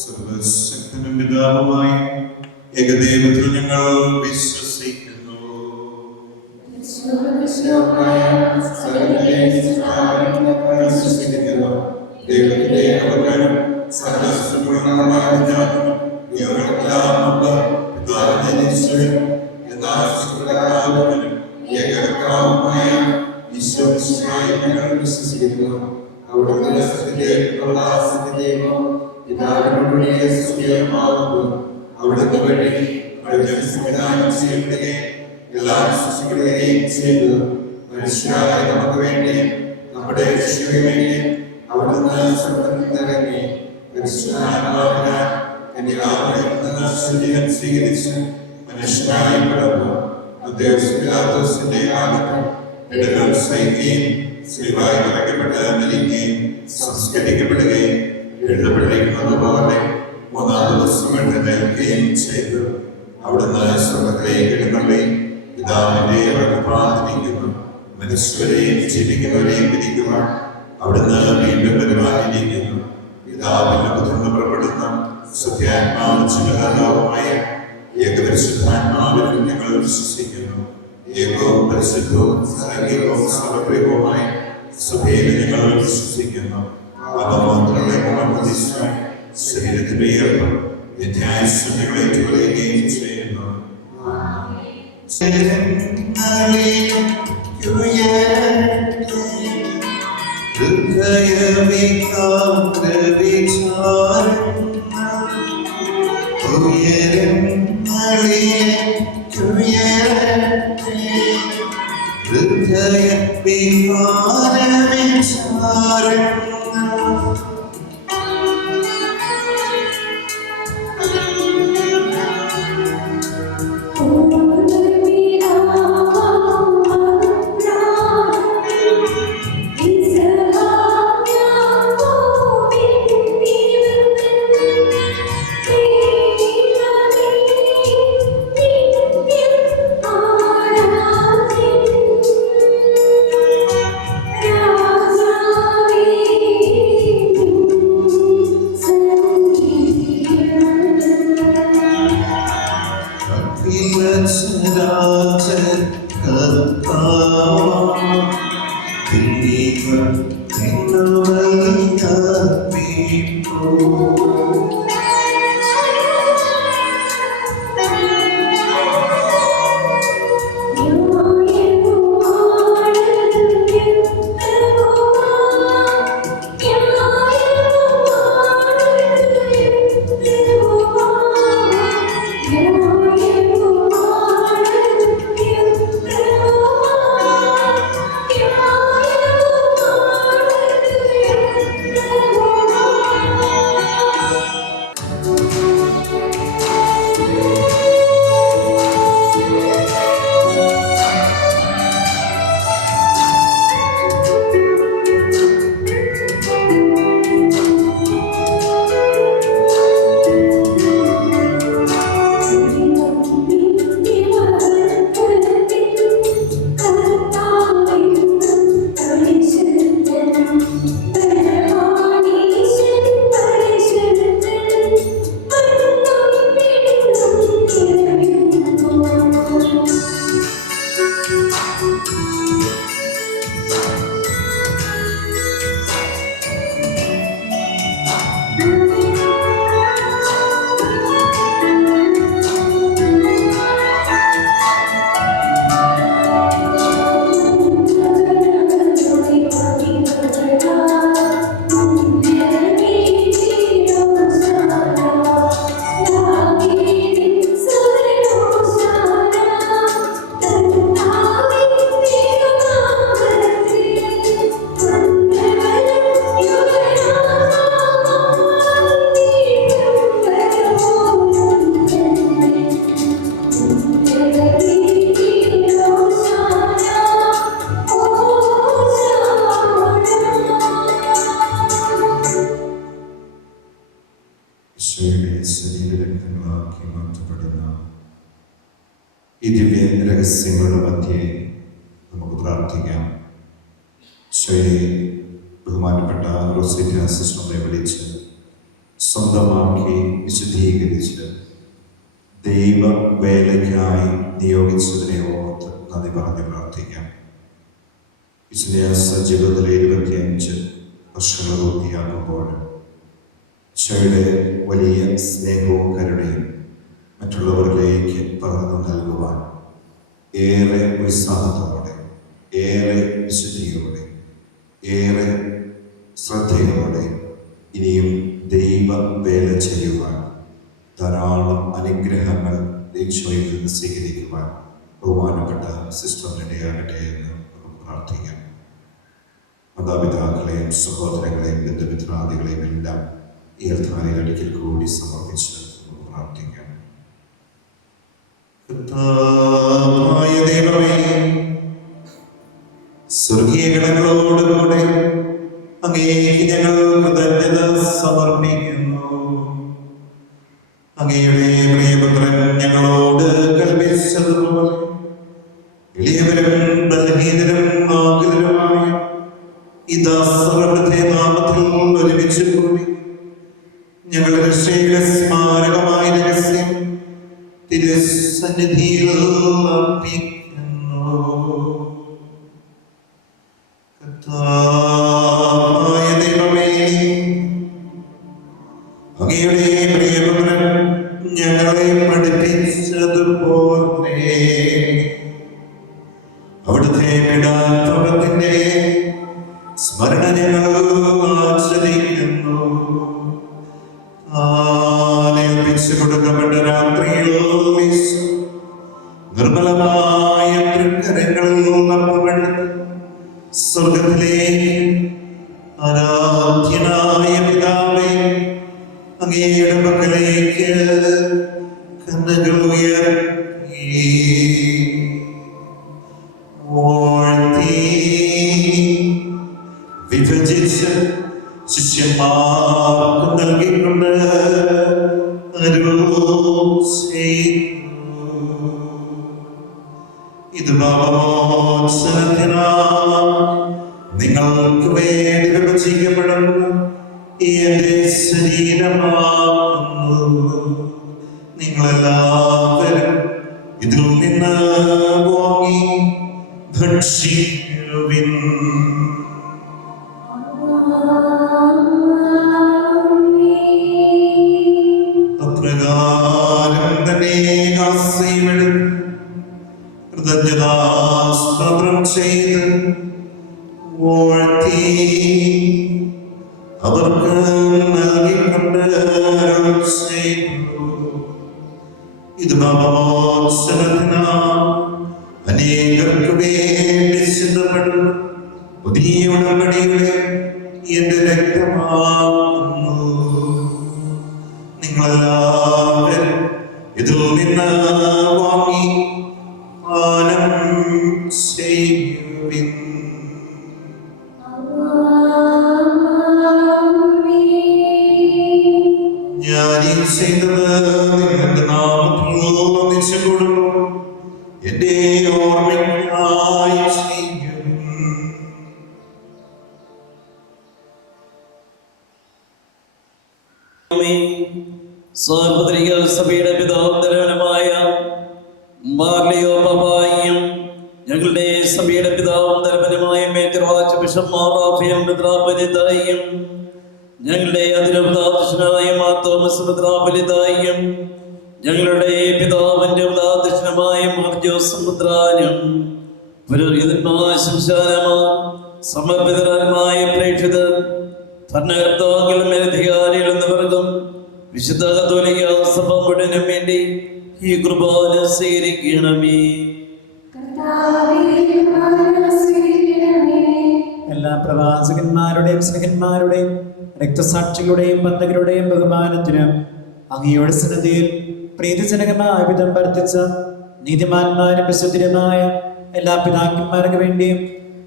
സർവശക്തനും പിതാവുമായ ഏകദൈവത്തിൽ ഞങ്ങൾ വിശ്വസിക്കുന്നു. ദൈവത്തിന്റെ അവതാരം സർവ്വസമ്പൂർണ്ണമായ ജ്ഞാനം ഞങ്ങൾക്കെല്ലാമുള്ള പിതാവിന്റെ നിശ്ചയം എന്നാൽ സർവ്വകാലത്തിലും ഏകകർത്താവുമായ ഈശോമിശിഹായിൽ ഞങ്ങൾ വിശ്വസിക്കുന്നു. അവിടുത്തെ സത്യത്തിലേക്കുള്ള സത്യദൈവം പിതാവിനോടുകൂടിയ സത്യമാകുന്നു. അവിടുത്തെ വഴി സംവിധാനം ചെയ്യപ്പെടുകയും എല്ലാം സൃഷ്ടിക്കുകയും ചെയ്തു. മനുഷ്യരായ നമുക്ക് വേണ്ടി നമ്മുടെ രക്ഷയ്ക്ക് വേണ്ടി അവിടുന്ന് സ്വർഗ്ഗത്തിൽ ഇറങ്ങി മനുഷ്യനായ ശരീരം സ്വീകരിച്ച് മനുഷ്യനായി പിറന്നു. പിലാത്തോസിന്റെ കാലത്ത് ഇടകൾ സഹിക്കുകയും സ്ലീവായി തറയ്ക്കപ്പെട്ട് മരിക്കുകയും സംസ്കരിക്കപ്പെടുകയും എഴുതപ്പെട്ടിരിക്കുന്നത് പോലെ മൂന്നാം ദിവസം എഴുന്നേൽക്കുകയും ചെയ്തു. അവിടുന്ന് സ്വർഗ്ഗത്തിലേക്ക് എഴുന്നള്ളി പിതാവിന്റെ പ്രാർത്ഥിക്കുന്നു. മനുഷ്യരെയും ജീവിക്കുന്നവരെയും വിധിക്കുവാൻ അവിടുന്ന് വീണ്ടും പരിപാലിയിരിക്കുന്നു. പിതാവിന്റെ പുത്രന് പുറപ്പെടുന്ന സത്യാത്മാവും ജീവദാതാവുമായ ഏകപരിശുദ്ധാത്മാവിലും ഞങ്ങൾ വിശ്വസിക്കുന്നു. ഏകവും പരിശുദ്ധവും സൈനികവും സമഗ്രവുമായ സഭയിൽ ഞങ്ങൾ വിശ്വസിക്കുന്നു. ശരീരത്തിന്റെ ഉയർപ്പും നിത്യായുസ്സും ഞങ്ങൾ ഏറ്റുപറയുകയും ചെയ്യുന്നു. രഹസ്യങ്ങളുടെ മധ്യേ നമുക്ക് പ്രാർത്ഥിക്കാം. ഈശോയെ, ബഹുമാനപ്പെട്ട റോസിറ്റ സിസ്റ്ററെ വിളിച്ച് സ്വന്തമാക്കി വിശുദ്ധീകരിച്ച് ദൈവ വേലയ്ക്കായി നിയോഗിച്ചതിനെ ഓർത്ത് നന്ദി പറഞ്ഞ് പ്രാർത്ഥിക്കാം. വിശുദ്ധ ജീവിതത്തിൽ 25 വർഷങ്ങൾ പൂർത്തിയാക്കുമ്പോൾ ഈശോയുടെ വലിയ സ്നേഹവും കരുണയും മറ്റുള്ളവരിലേക്ക് പകർന്നു നൽകുവാൻ ഏറെ ഉത്സാഹത്തോടെ, ഏറെ വിശുദ്ധിയോടെ, ഏറെ ശ്രദ്ധയോടെ ഇനിയും ദൈവ വേല ചെയ്യുവാൻ, ധാരാളം അനുഗ്രഹങ്ങൾ ഈശോയിൽ നിന്ന് സ്വീകരിക്കുവാൻ ബഹുമാനപ്പെട്ട സിസ്റ്ററിനിടയാകട്ടെ എന്ന് നമുക്ക് പ്രാർത്ഥിക്കാം. മാതാപിതാക്കളെയും സഹോദരങ്ങളെയും ബന്ധുമിത്രാദികളെയും എല്ലാം ഈ അർത്ഥാലയിൽ ഒരിക്കൽ കൂടി സമർപ്പിച്ച് നമുക്ക് പ്രാർത്ഥിക്കാം. കർത്താവായ ദൈവമേ, സ്വർഗീയ ഗണങ്ങളോടുകൂടെ അങ്ങേക്ക് ഞങ്ങൾ കൃതജ്ഞത സമർപ്പിക്കുന്നു. അങ്ങയുടെ പ്രിയപുത്രൻ ഞങ്ങളോട് കൽപ്പിച്ചതുപോലെ എളിയവരും ബലഹീനരും ആകുലരുമായ ഈ ദാസരുടെ നാമത്തിൽ ഒരുമിച്ച് കൂടി ഞങ്ങളുടെ രക്ഷയുടെ സ്മാരകമായ രഹസ്യം തിരുസന്നിധിയിൽ അർപ്പിക്കുന്നു. കർത്താവായ ദൈവമേ, അങ്ങയുടെ പ്രിയപുത്രൻ ഞങ്ങളെ പഠിപ്പിച്ചതുപോലെ അവിടുത്തെ പീഡാനുഭവത്തിന്റെ സ്മരണ ഞങ്ങൾ ആചരിക്കുന്നു. ഏൽപ്പിച്ചു കൊടുക്കപ്പെട്ട രാത്രിയിൽ നിർമ്മലമായ തൃക്കരങ്ങളിൽ അപ്പമെടുത്ത് സ്വർഗത്തിലേക്ക് ആരാധ്യനായ പിതാവേ, അങ്ങയുടെ പക്കലേക്ക് കണ്ണുകൾ ഉയർത്തി വിഭജിച്ച് ശിഷ്യന്മാർക്ക് നൽകിക്കൊണ്ട് ഇത് പാപമോചനത്തിനായി നിങ്ങൾക്ക് വേണ്ടി വിഭജിക്കപ്പെടുന്നു എന്റെ ശരീരമാകുന്നു. നിങ്ങളെല്ലാവരും ഇതിൽ നിന്ന് വാങ്ങി ഭക്ഷിക്കുവിൻ. അപ്രകാരം തന്നെ കൃതജ്ഞതാസ്തോത്രം ചെയ്ത് വാഴ്ത്തി അവർക്ക് നൽകിക്കൊണ്ട് ചെയ്തു. ഇത് പാപമോചനത്തിനായി അനേകർക്ക് വേണ്ടി ചിന്തപ്പെടും പുതിയ ഉടമ്പടിയുടെ എന്റെ രക്തമാകുന്നു. നിങ്ങളെല്ലാവരും ഇതിൽ നിന്ന് വാങ്ങി പാനം ചെയ്യുവിൻ. ഞാനീ ചെയ്തത് നിങ്ങളുടെ നാമത്തിൽ ഒന്നിച്ചു കൊടുക്കും എന്റെ ഓർമ്മയ്ക്കായി ചെയ്യുവിൻ. സാർവത്രിക സഭയുടെ പിതാവും തലവനുമായ മാർലിയോ പപായും ഞങ്ങളുടെ സഭയുടെ പിതാവും തലവനുമായ മേജർവാച്ച് ബിഷപ്പ് മാറാഫിയും മെത്രാപ്പൊലീത്തായും ഞങ്ങളുടെ അതിരപദാധ്യക്ഷനായ മാർ തോമസ് മെത്രാപ്പൊലീത്തായും ഞങ്ങളുടെ പിതാവിന്റെ പദാധ്യക്ഷനുമായ മാർ ജോസഫ് മെത്രാനും പുരോഹിതന്മാർ ശംശാനമാർ സമർപ്പിതരായ പ്രേക്ഷിതർ ഭരണകർത്താക്കളും മേലധികാരികൾ എന്നിവർക്കും വിശുദ്ധ കത്തോലിക്ക സഭ മുഴുവനും വേണ്ടി ഈ കുർബാന സ്വീകരിക്കണമേ. എല്ലാ പ്രവാചകന്മാരുടെയും സ്നേഹന്മാരുടെയും രക്തസാക്ഷികളുടെയും ബന്ധകരുടെയും ബഹുമാനത്തിനും അങ്ങയുടെ സന്നിധിയിൽ പ്രീതിജനകമായ വിധം വർദ്ധിച്ച നീതിമാന്മാരും വിശുദ്ധരുമായ എല്ലാ പിതാക്കന്മാർക്ക് വേണ്ടിയും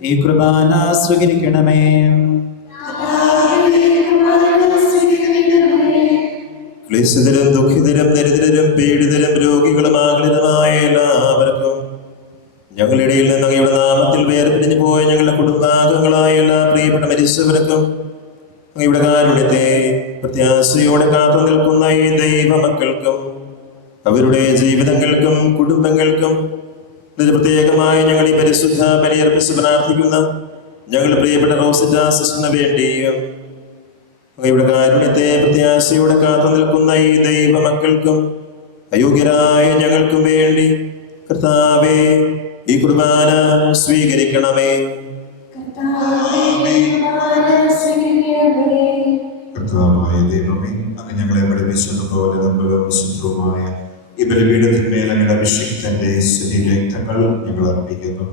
ഈ കുർബാന സ്വീകരിക്കണമേ. ക്ലേശിതരും ദുഃഖിതരും ദരിദ്രരും പീഡിതരും രോഗികളും ആകുലരുമായ എല്ലാവർക്കും ഞങ്ങളുടെ ഇടയിൽ നിന്ന് അങ്ങയുടെ നാമത്തിൽ വേർപിരിഞ്ഞു പോയ ഞങ്ങളുടെ കുടുംബാംഗങ്ങളായ എല്ലാ പ്രിയപ്പെട്ട മരിച്ചവർക്കും അങ്ങയുടെ കാരുണ്യത്തെ പ്രത്യാശയോടെ കാത്തു നിൽക്കുന്ന ഈ ദൈവമക്കൾക്കും അവരുടെ ജീവിതങ്ങൾക്കും കുടുംബങ്ങൾക്കും ഇത് പ്രത്യേകമായി ഞങ്ങൾ ഈ പരിശുദ്ധ ബലിയർപ്പിച്ച് പ്രാർത്ഥിക്കുന്ന ഞങ്ങളുടെ പ്രിയപ്പെട്ട റോസിറ്റ സിസ്റ്ററിന് വേണ്ടിയും അങ്ങയുടെ കാരുണ്യത്തെ പ്രത്യാശയോടെ കാത്തു നിൽക്കുന്ന ഈ ദൈവമക്കൾക്കും അയോഗ്യരായ ഞങ്ങൾക്കും വേണ്ടി കർത്താവേ ഈ കുർബാന സ്വീകരിക്കണമേ. കർത്താവായ ദൈവമേ, അങ്ങ് ഞങ്ങളെ പഠിപ്പിച്ചതുപോലെ നമ്മുടെ വിശുദ്ധവുമായ ഈ ബലിപീഠത്തിന്മേൽ അങ്ങയുടെ അഭിഷിക്തന്റെ ശരീരരക്തങ്ങൾ ഞങ്ങൾ അർപ്പിക്കുന്നു.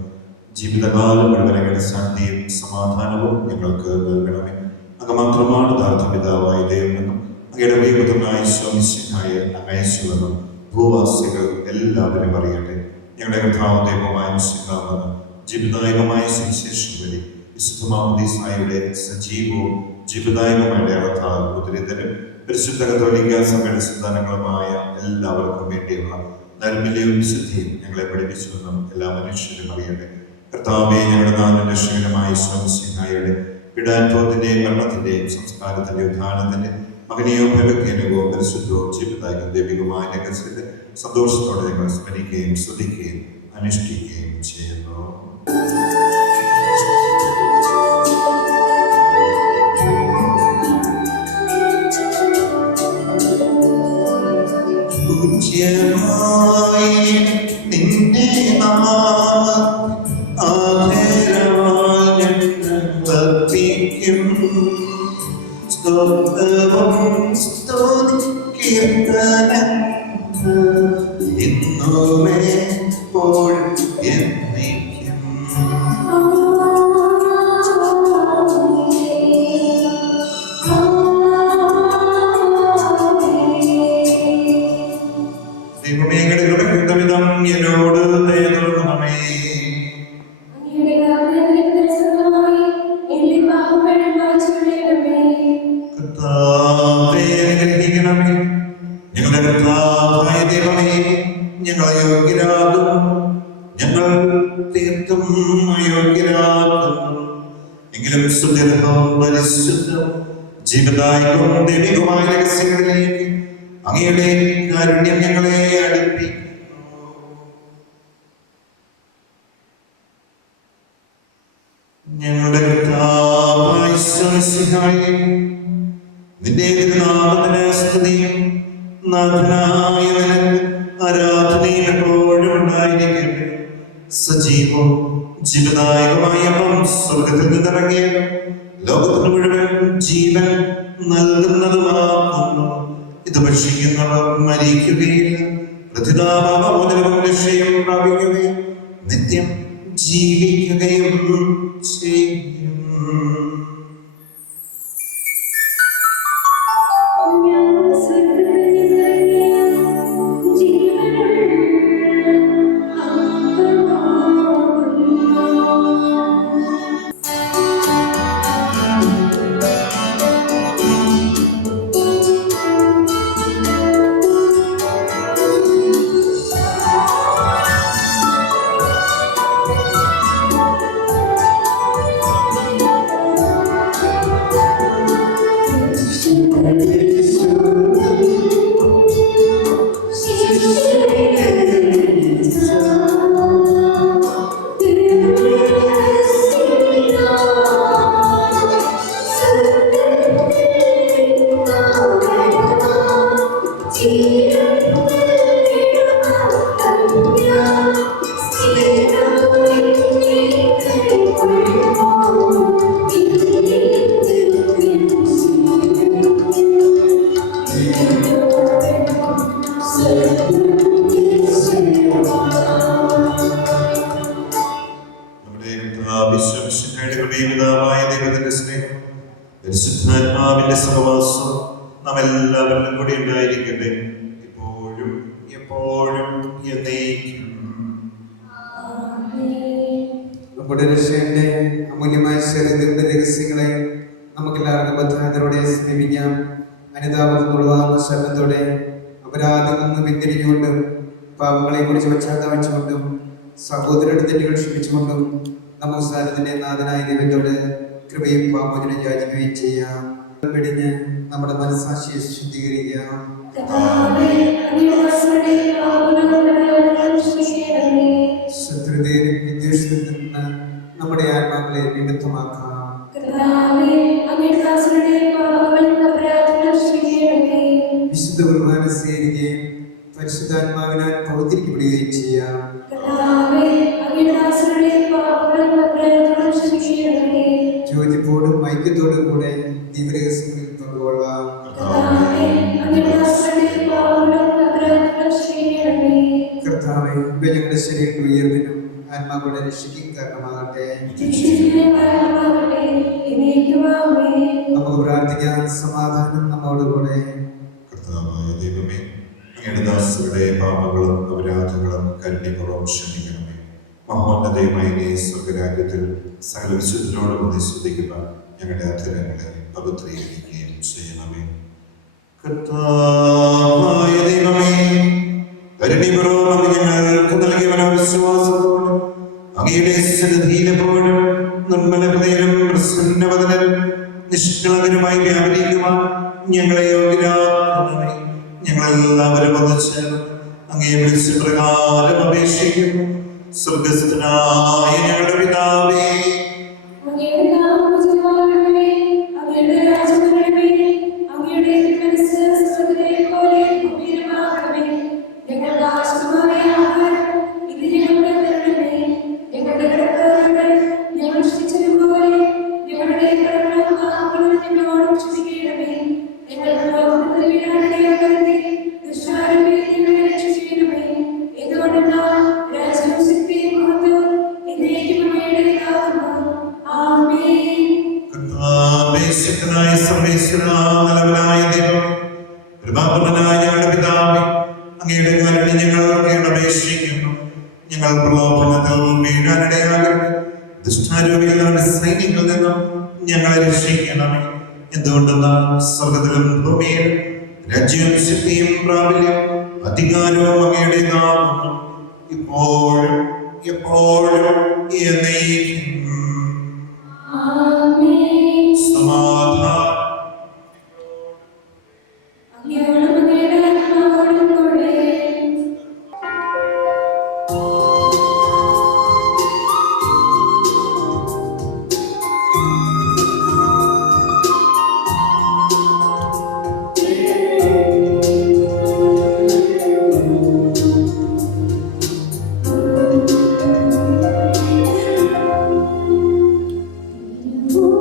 ജീവിതകാലം മുഴുവൻ അങ്ങയുടെ ശാന്തിയും സമാധാനവും ഞങ്ങൾക്ക് നൽകണമേ. അങ്ങ് മാത്രമാണ് യഥാർത്ഥ പിതാവായ ദൈവമെന്നും അങ്ങയുടെ പ്രിയപുത്രനായ ഈശോമിശിഹായ അങ്ങ് അയച്ചുവെന്നും ഭൂവാസികൾ എല്ലാവരും അറിയട്ടെ. ഞങ്ങളുടെ കർത്താവും ദൈവമായ മിശിഹാവെന്ന് ജീവിതായകമായ സുവിശേഷം വഴി വിശുദ്ധ മാമോദീസായുടെ സജീവവും ജീവിതായകമായ അടയാളത്താൽ മുദ്രിതരും പരിശുദ്ധ കത്തോലിക്ക സഭയുടെ സന്താനങ്ങളുമായ എല്ലാവർക്കും വേണ്ടിയുള്ള നന്മയും വിശുദ്ധിയും ഞങ്ങളെ പഠിപ്പിച്ചുവെന്നും എല്ലാ മനുഷ്യരും അറിയട്ടെ. കർത്താവേ, ഞങ്ങളുടെ നാഥനും രക്ഷകനുമായ ഈശോമിശിഹായുടെ പീഡാനുഭവത്തിന്റെയും മരണത്തിന്റെയും സംസ്കാരത്തിന്റെ ഉദ്ധാനത്തിന്റെ മകനീയവും ഭവ്യജ്ഞാനവും പരിശുദ്ധവും ജീവിതായകം ദൈവികമായ രഹസ്യത്തെ സന്തോഷത്തോടെ ഞങ്ങൾ സ്മരിക്കുകയും സ്തുതിക്കുകയും അനുഷ്ഠിക്കുകയും ചെയ്യുന്നു. പൂജ്യമായി നിന്നെ ആദരവായി വർത്തിക്കും. സ്തോത്രവും സ്തുതി കീർത്തനങ്ങൾ ഇന്നുമേ എപ്പോഴും എന്നേക്കും. എന്നോട് ദയ തോന്നണമേ. കർത്താവേ, അനുഗ്രഹിക്കണമേ. ഞങ്ങളുടെ കർത്താവായ ദൈവമേ, ഞങ്ങൾ അയോഗ്യരാകുന്നു, ഞങ്ങൾ തീർത്തും അയോഗ്യരാകുന്നു. എങ്കിലും സുദീർഘവും പരിശുദ്ധവും ജീവദായകവും ദൈവികമായ രഹസ്യങ്ങളിലേക്ക് അങ്ങയുടെ കാരുണ്യം ഞങ്ങളെ അടുപ്പിക്കുന്നു. ഞങ്ങളുടെ കർത്താവായ ഈശോമിശിഹായേ, നിന്റെ നാമത്തിന് സ്തുതിയും നാഥനായ നിനക്ക് ആരാധനയും എപ്പോഴും ഉണ്ടായിരിക്കട്ടെ. സജീവവും ജീവദായകമായ അപ്പം സ്വർഗത്തിൽ നിന്നിറങ്ങിയ ലോകത്തിന് മുഴുവൻ ജീവൻ നൽകുന്നതുമാകുന്നു. ഇത് ഭക്ഷിക്കുന്നവർ മരിക്കുകയില്ല, പ്രതിതാപമോചനവും രക്ഷയും പ്രാപിക്കുകയും നിത്യം ജീവിക്കുകയും ചെയ്യും. ദൈവത്തിന്റെ സ്നേഹം, പരിശുദ്ധാത്മാവിന്റെ സഹവാസം നാം എല്ലാവരിലും കൂടി ഉണ്ടായിരിക്കട്ടെ, ഇപ്പോഴും എപ്പോഴും എന്നേക്കും. നമ്മുടെ രക്ഷയുടെ അമൂല്യമായ ശരീരത്തിന്റെ രഹസ്യങ്ങളെ നമുക്കെല്ലാവർക്കും ബദ്ധാന്തരോടെ സമീപിക്കാം. അനുതാപമുള്ളവാകുന്ന ശബ്ദത്തോടെ അപരാധം നിന്ന് പിന്തിരിഞ്ഞുകൊണ്ടും പാപങ്ങളെ കുറിച്ച് പശ്ചാത്തപിച്ചുകൊണ്ടും സഹോദരരുടെ തെറ്റുകൾ ക്ഷമിച്ചുകൊണ്ടും നമസ്കാരത്തിന്റെ നാഥനായ ദൈവത്തോട് കൃപയും പാമോചനം യാചിക്കുകയും ചെയ്യാം. വെടിഞ്ഞ് നമ്മുടെ മനസ്സാക്ഷിയെ ശുദ്ധീകരിക്കാം. ശത്രുതയിലും വിദ്വേഷത്തിൽ നിന്ന് നമ്മുടെ ആത്മാക്കളെ വിമുക്തമാക്കാം. വിശുദ്ധ കുർബാന സ്വീകരിക്കുകയും പരിശുദ്ധാത്മാവിനാൽ പ്രവർത്തിക്കപ്പെടുകയും ചെയ്യാം. യോജിപ്പോടും ഐക്യത്തോടും കൂടെ ദിവരഹസ്യങ്ങളിൽ പങ്കുകൊള്ളാം. കർത്താവേ, ഇവ ഞങ്ങളുടെ ശരീരത്തിന്റെ ഉയർവിനും ആത്മാക്കളുടെ രക്ഷയ്ക്കും കാരണമാകട്ടെ. നമുക്ക് പ്രാർത്ഥിക്കാം. സമാധാനം നമ്മോടുകൂടെ. കർത്താവായ ദൈവമേ, അങ്ങയുടെ ദാസരുടെ പാപങ്ങളും അപരാധങ്ങളും കരുണയ്പൂർവ്വം ക്ഷമിക്കണമേ. മഹോന്നതയുമായ നീ സ്വർഗരാജ്യത്തിൽ സകല വിശുദ്ധരോടുകൂടി സ്തുതിക്കുക. ഞങ്ങളുടെ അധരങ്ങളെ പവിത്രീകരിക്കുകയും ചെയ്യണമേ. കർത്താവായ ദൈവമേ, കരുണയ്പൂർവ്വം ഞങ്ങൾക്ക് നൽകിയ മനോവിശ്വാസത്തോട് അങ്ങയുടെ സന്നിധിയിലെപ്പോഴും നിർമ്മല ഹൃദയരും പ്രസന്നവദനരും നിഷ്കളങ്കരുമായി വ്യാപരിക്കുവാൻ ഞങ്ങളെ യോഗ്യരാക്കണമേ. ഞങ്ങളെല്ലാവരും ഒന്നിച്ച് അങ്ങയെ വിളിച്ച പ്രകാരം അപേക്ഷിക്കുന്നു. സ്വർഗസ്ഥനായ ഞങ്ങളുടെ പിതാവേ, ശക്തനായ സർവേശ്വരാ, നല്ലവനായ ദൈവം, കൃപാപൂർണ്ണനായ ഞങ്ങളുടെ പിതാവേ, അങ്ങയുടെ കരുണ ഞങ്ങൾ അപേക്ഷിക്കുന്നു. ഞങ്ങൾ പ്രലോഭനത്തിൽ വീഴാനിടയാകരുത്. ദുഷ്ടാരൂപികളുടെ സൈന്യങ്ങളിൽ നിന്നും ഞങ്ങളെ രക്ഷിക്കണമേ. എന്തുകൊണ്ടെന്നാൽ സ്വർഗത്തിലും ഭൂമിയിലും രാജ്യവും ശക്തിയും പ്രാബല്യം അധികാരവും അങ്ങയുടേതാകുന്നു, ഇപ്പോഴും എപ്പോഴും എന്നേക്കും. സമാധാനം. Oh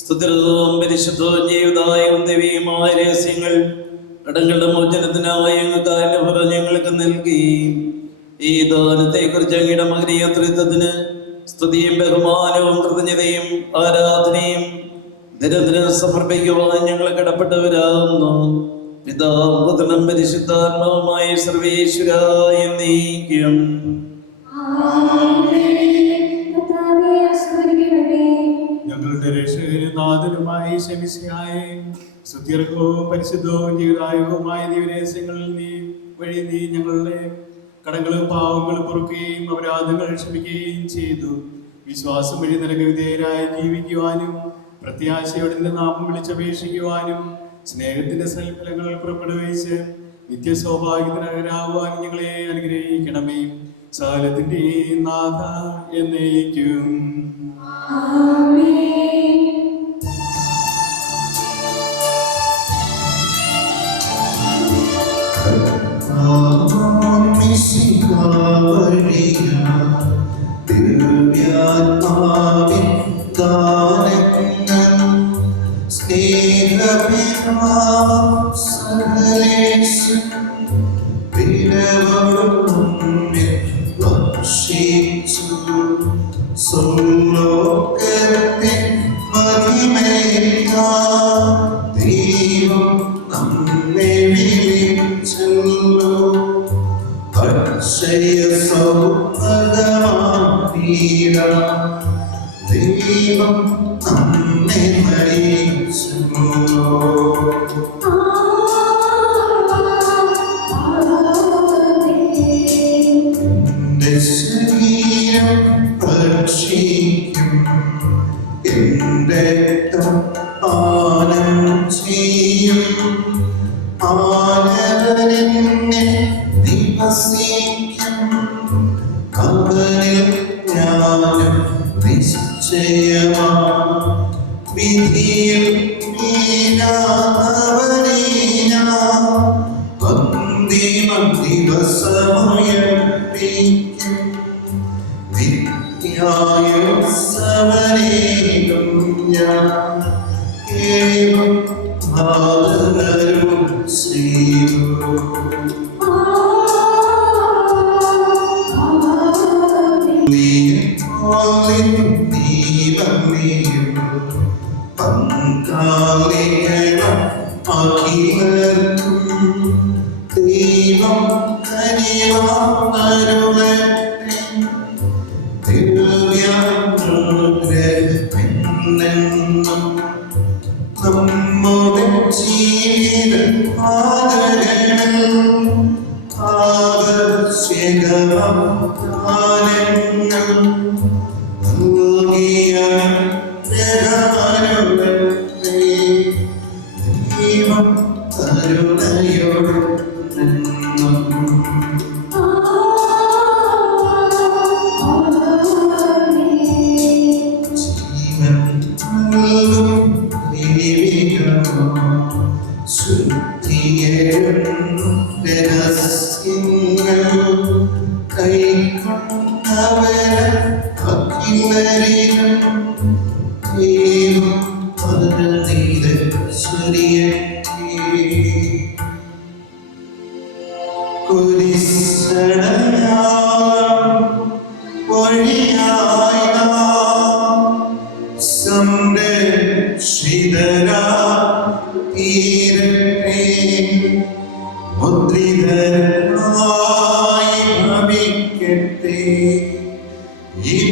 സ്തുതിർദവും പരിശുദ്ധവും ജീവിതായും ദൈവീയമായ രഹസ്യങ്ങൾ കടങ്ങളുടെ മോചനത്തിനായി അങ്ങ് കാരണഫലം ഞങ്ങൾക്ക് നൽകി. ഈ ദാനത്തെക്കുറിച്ച് അങ്ങയുടെ മകനീയ ത്രിത്വത്തിന് സ്തുതിയും ബഹുമാനവും കൃതജ്ഞതയും ആരാധനയും നിരന്തരം സമർപ്പിക്കുവാൻ ഞങ്ങൾ കടപ്പെട്ടവരാകുന്നു. പിതാവും പുത്രനും പരിശുദ്ധാത്മാവുമായ സർവേശ്വരായ നീക്കും. ഞങ്ങളുടെ രക്ഷകനും നാഥനുമായി ശമിശിഹായെ സുദീർഘവും പരിശുദ്ധവും ജീവദായകവുമായ ദിവരഹസ്യങ്ങളിൽ വഴി നീ ഞങ്ങളുടെ കടങ്ങളും പാവങ്ങളും പൊറുക്കുകയും അപരാധങ്ങൾ ക്ഷമിക്കുകയും ചെയ്തു. വിശ്വാസം വഴി നിനക്ക് വിധേയരായി ജീവിക്കുവാനും പ്രത്യാശയോടെ നിന്റെ നാമം വിളിച്ചപേക്ഷിക്കുവാനും സ്നേഹത്തിന്റെ സൽഫലങ്ങൾ പുറപ്പെടുവിച്ച് നിത്യസൗഭാഗ്യത്തിനകരാകുവാനും ഞങ്ങളെ അനുഗ്രഹിക്കണമേ. സകലത്തിന്റെ നാഥ എന്നേക്കും.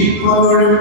ഇപ്പോഴും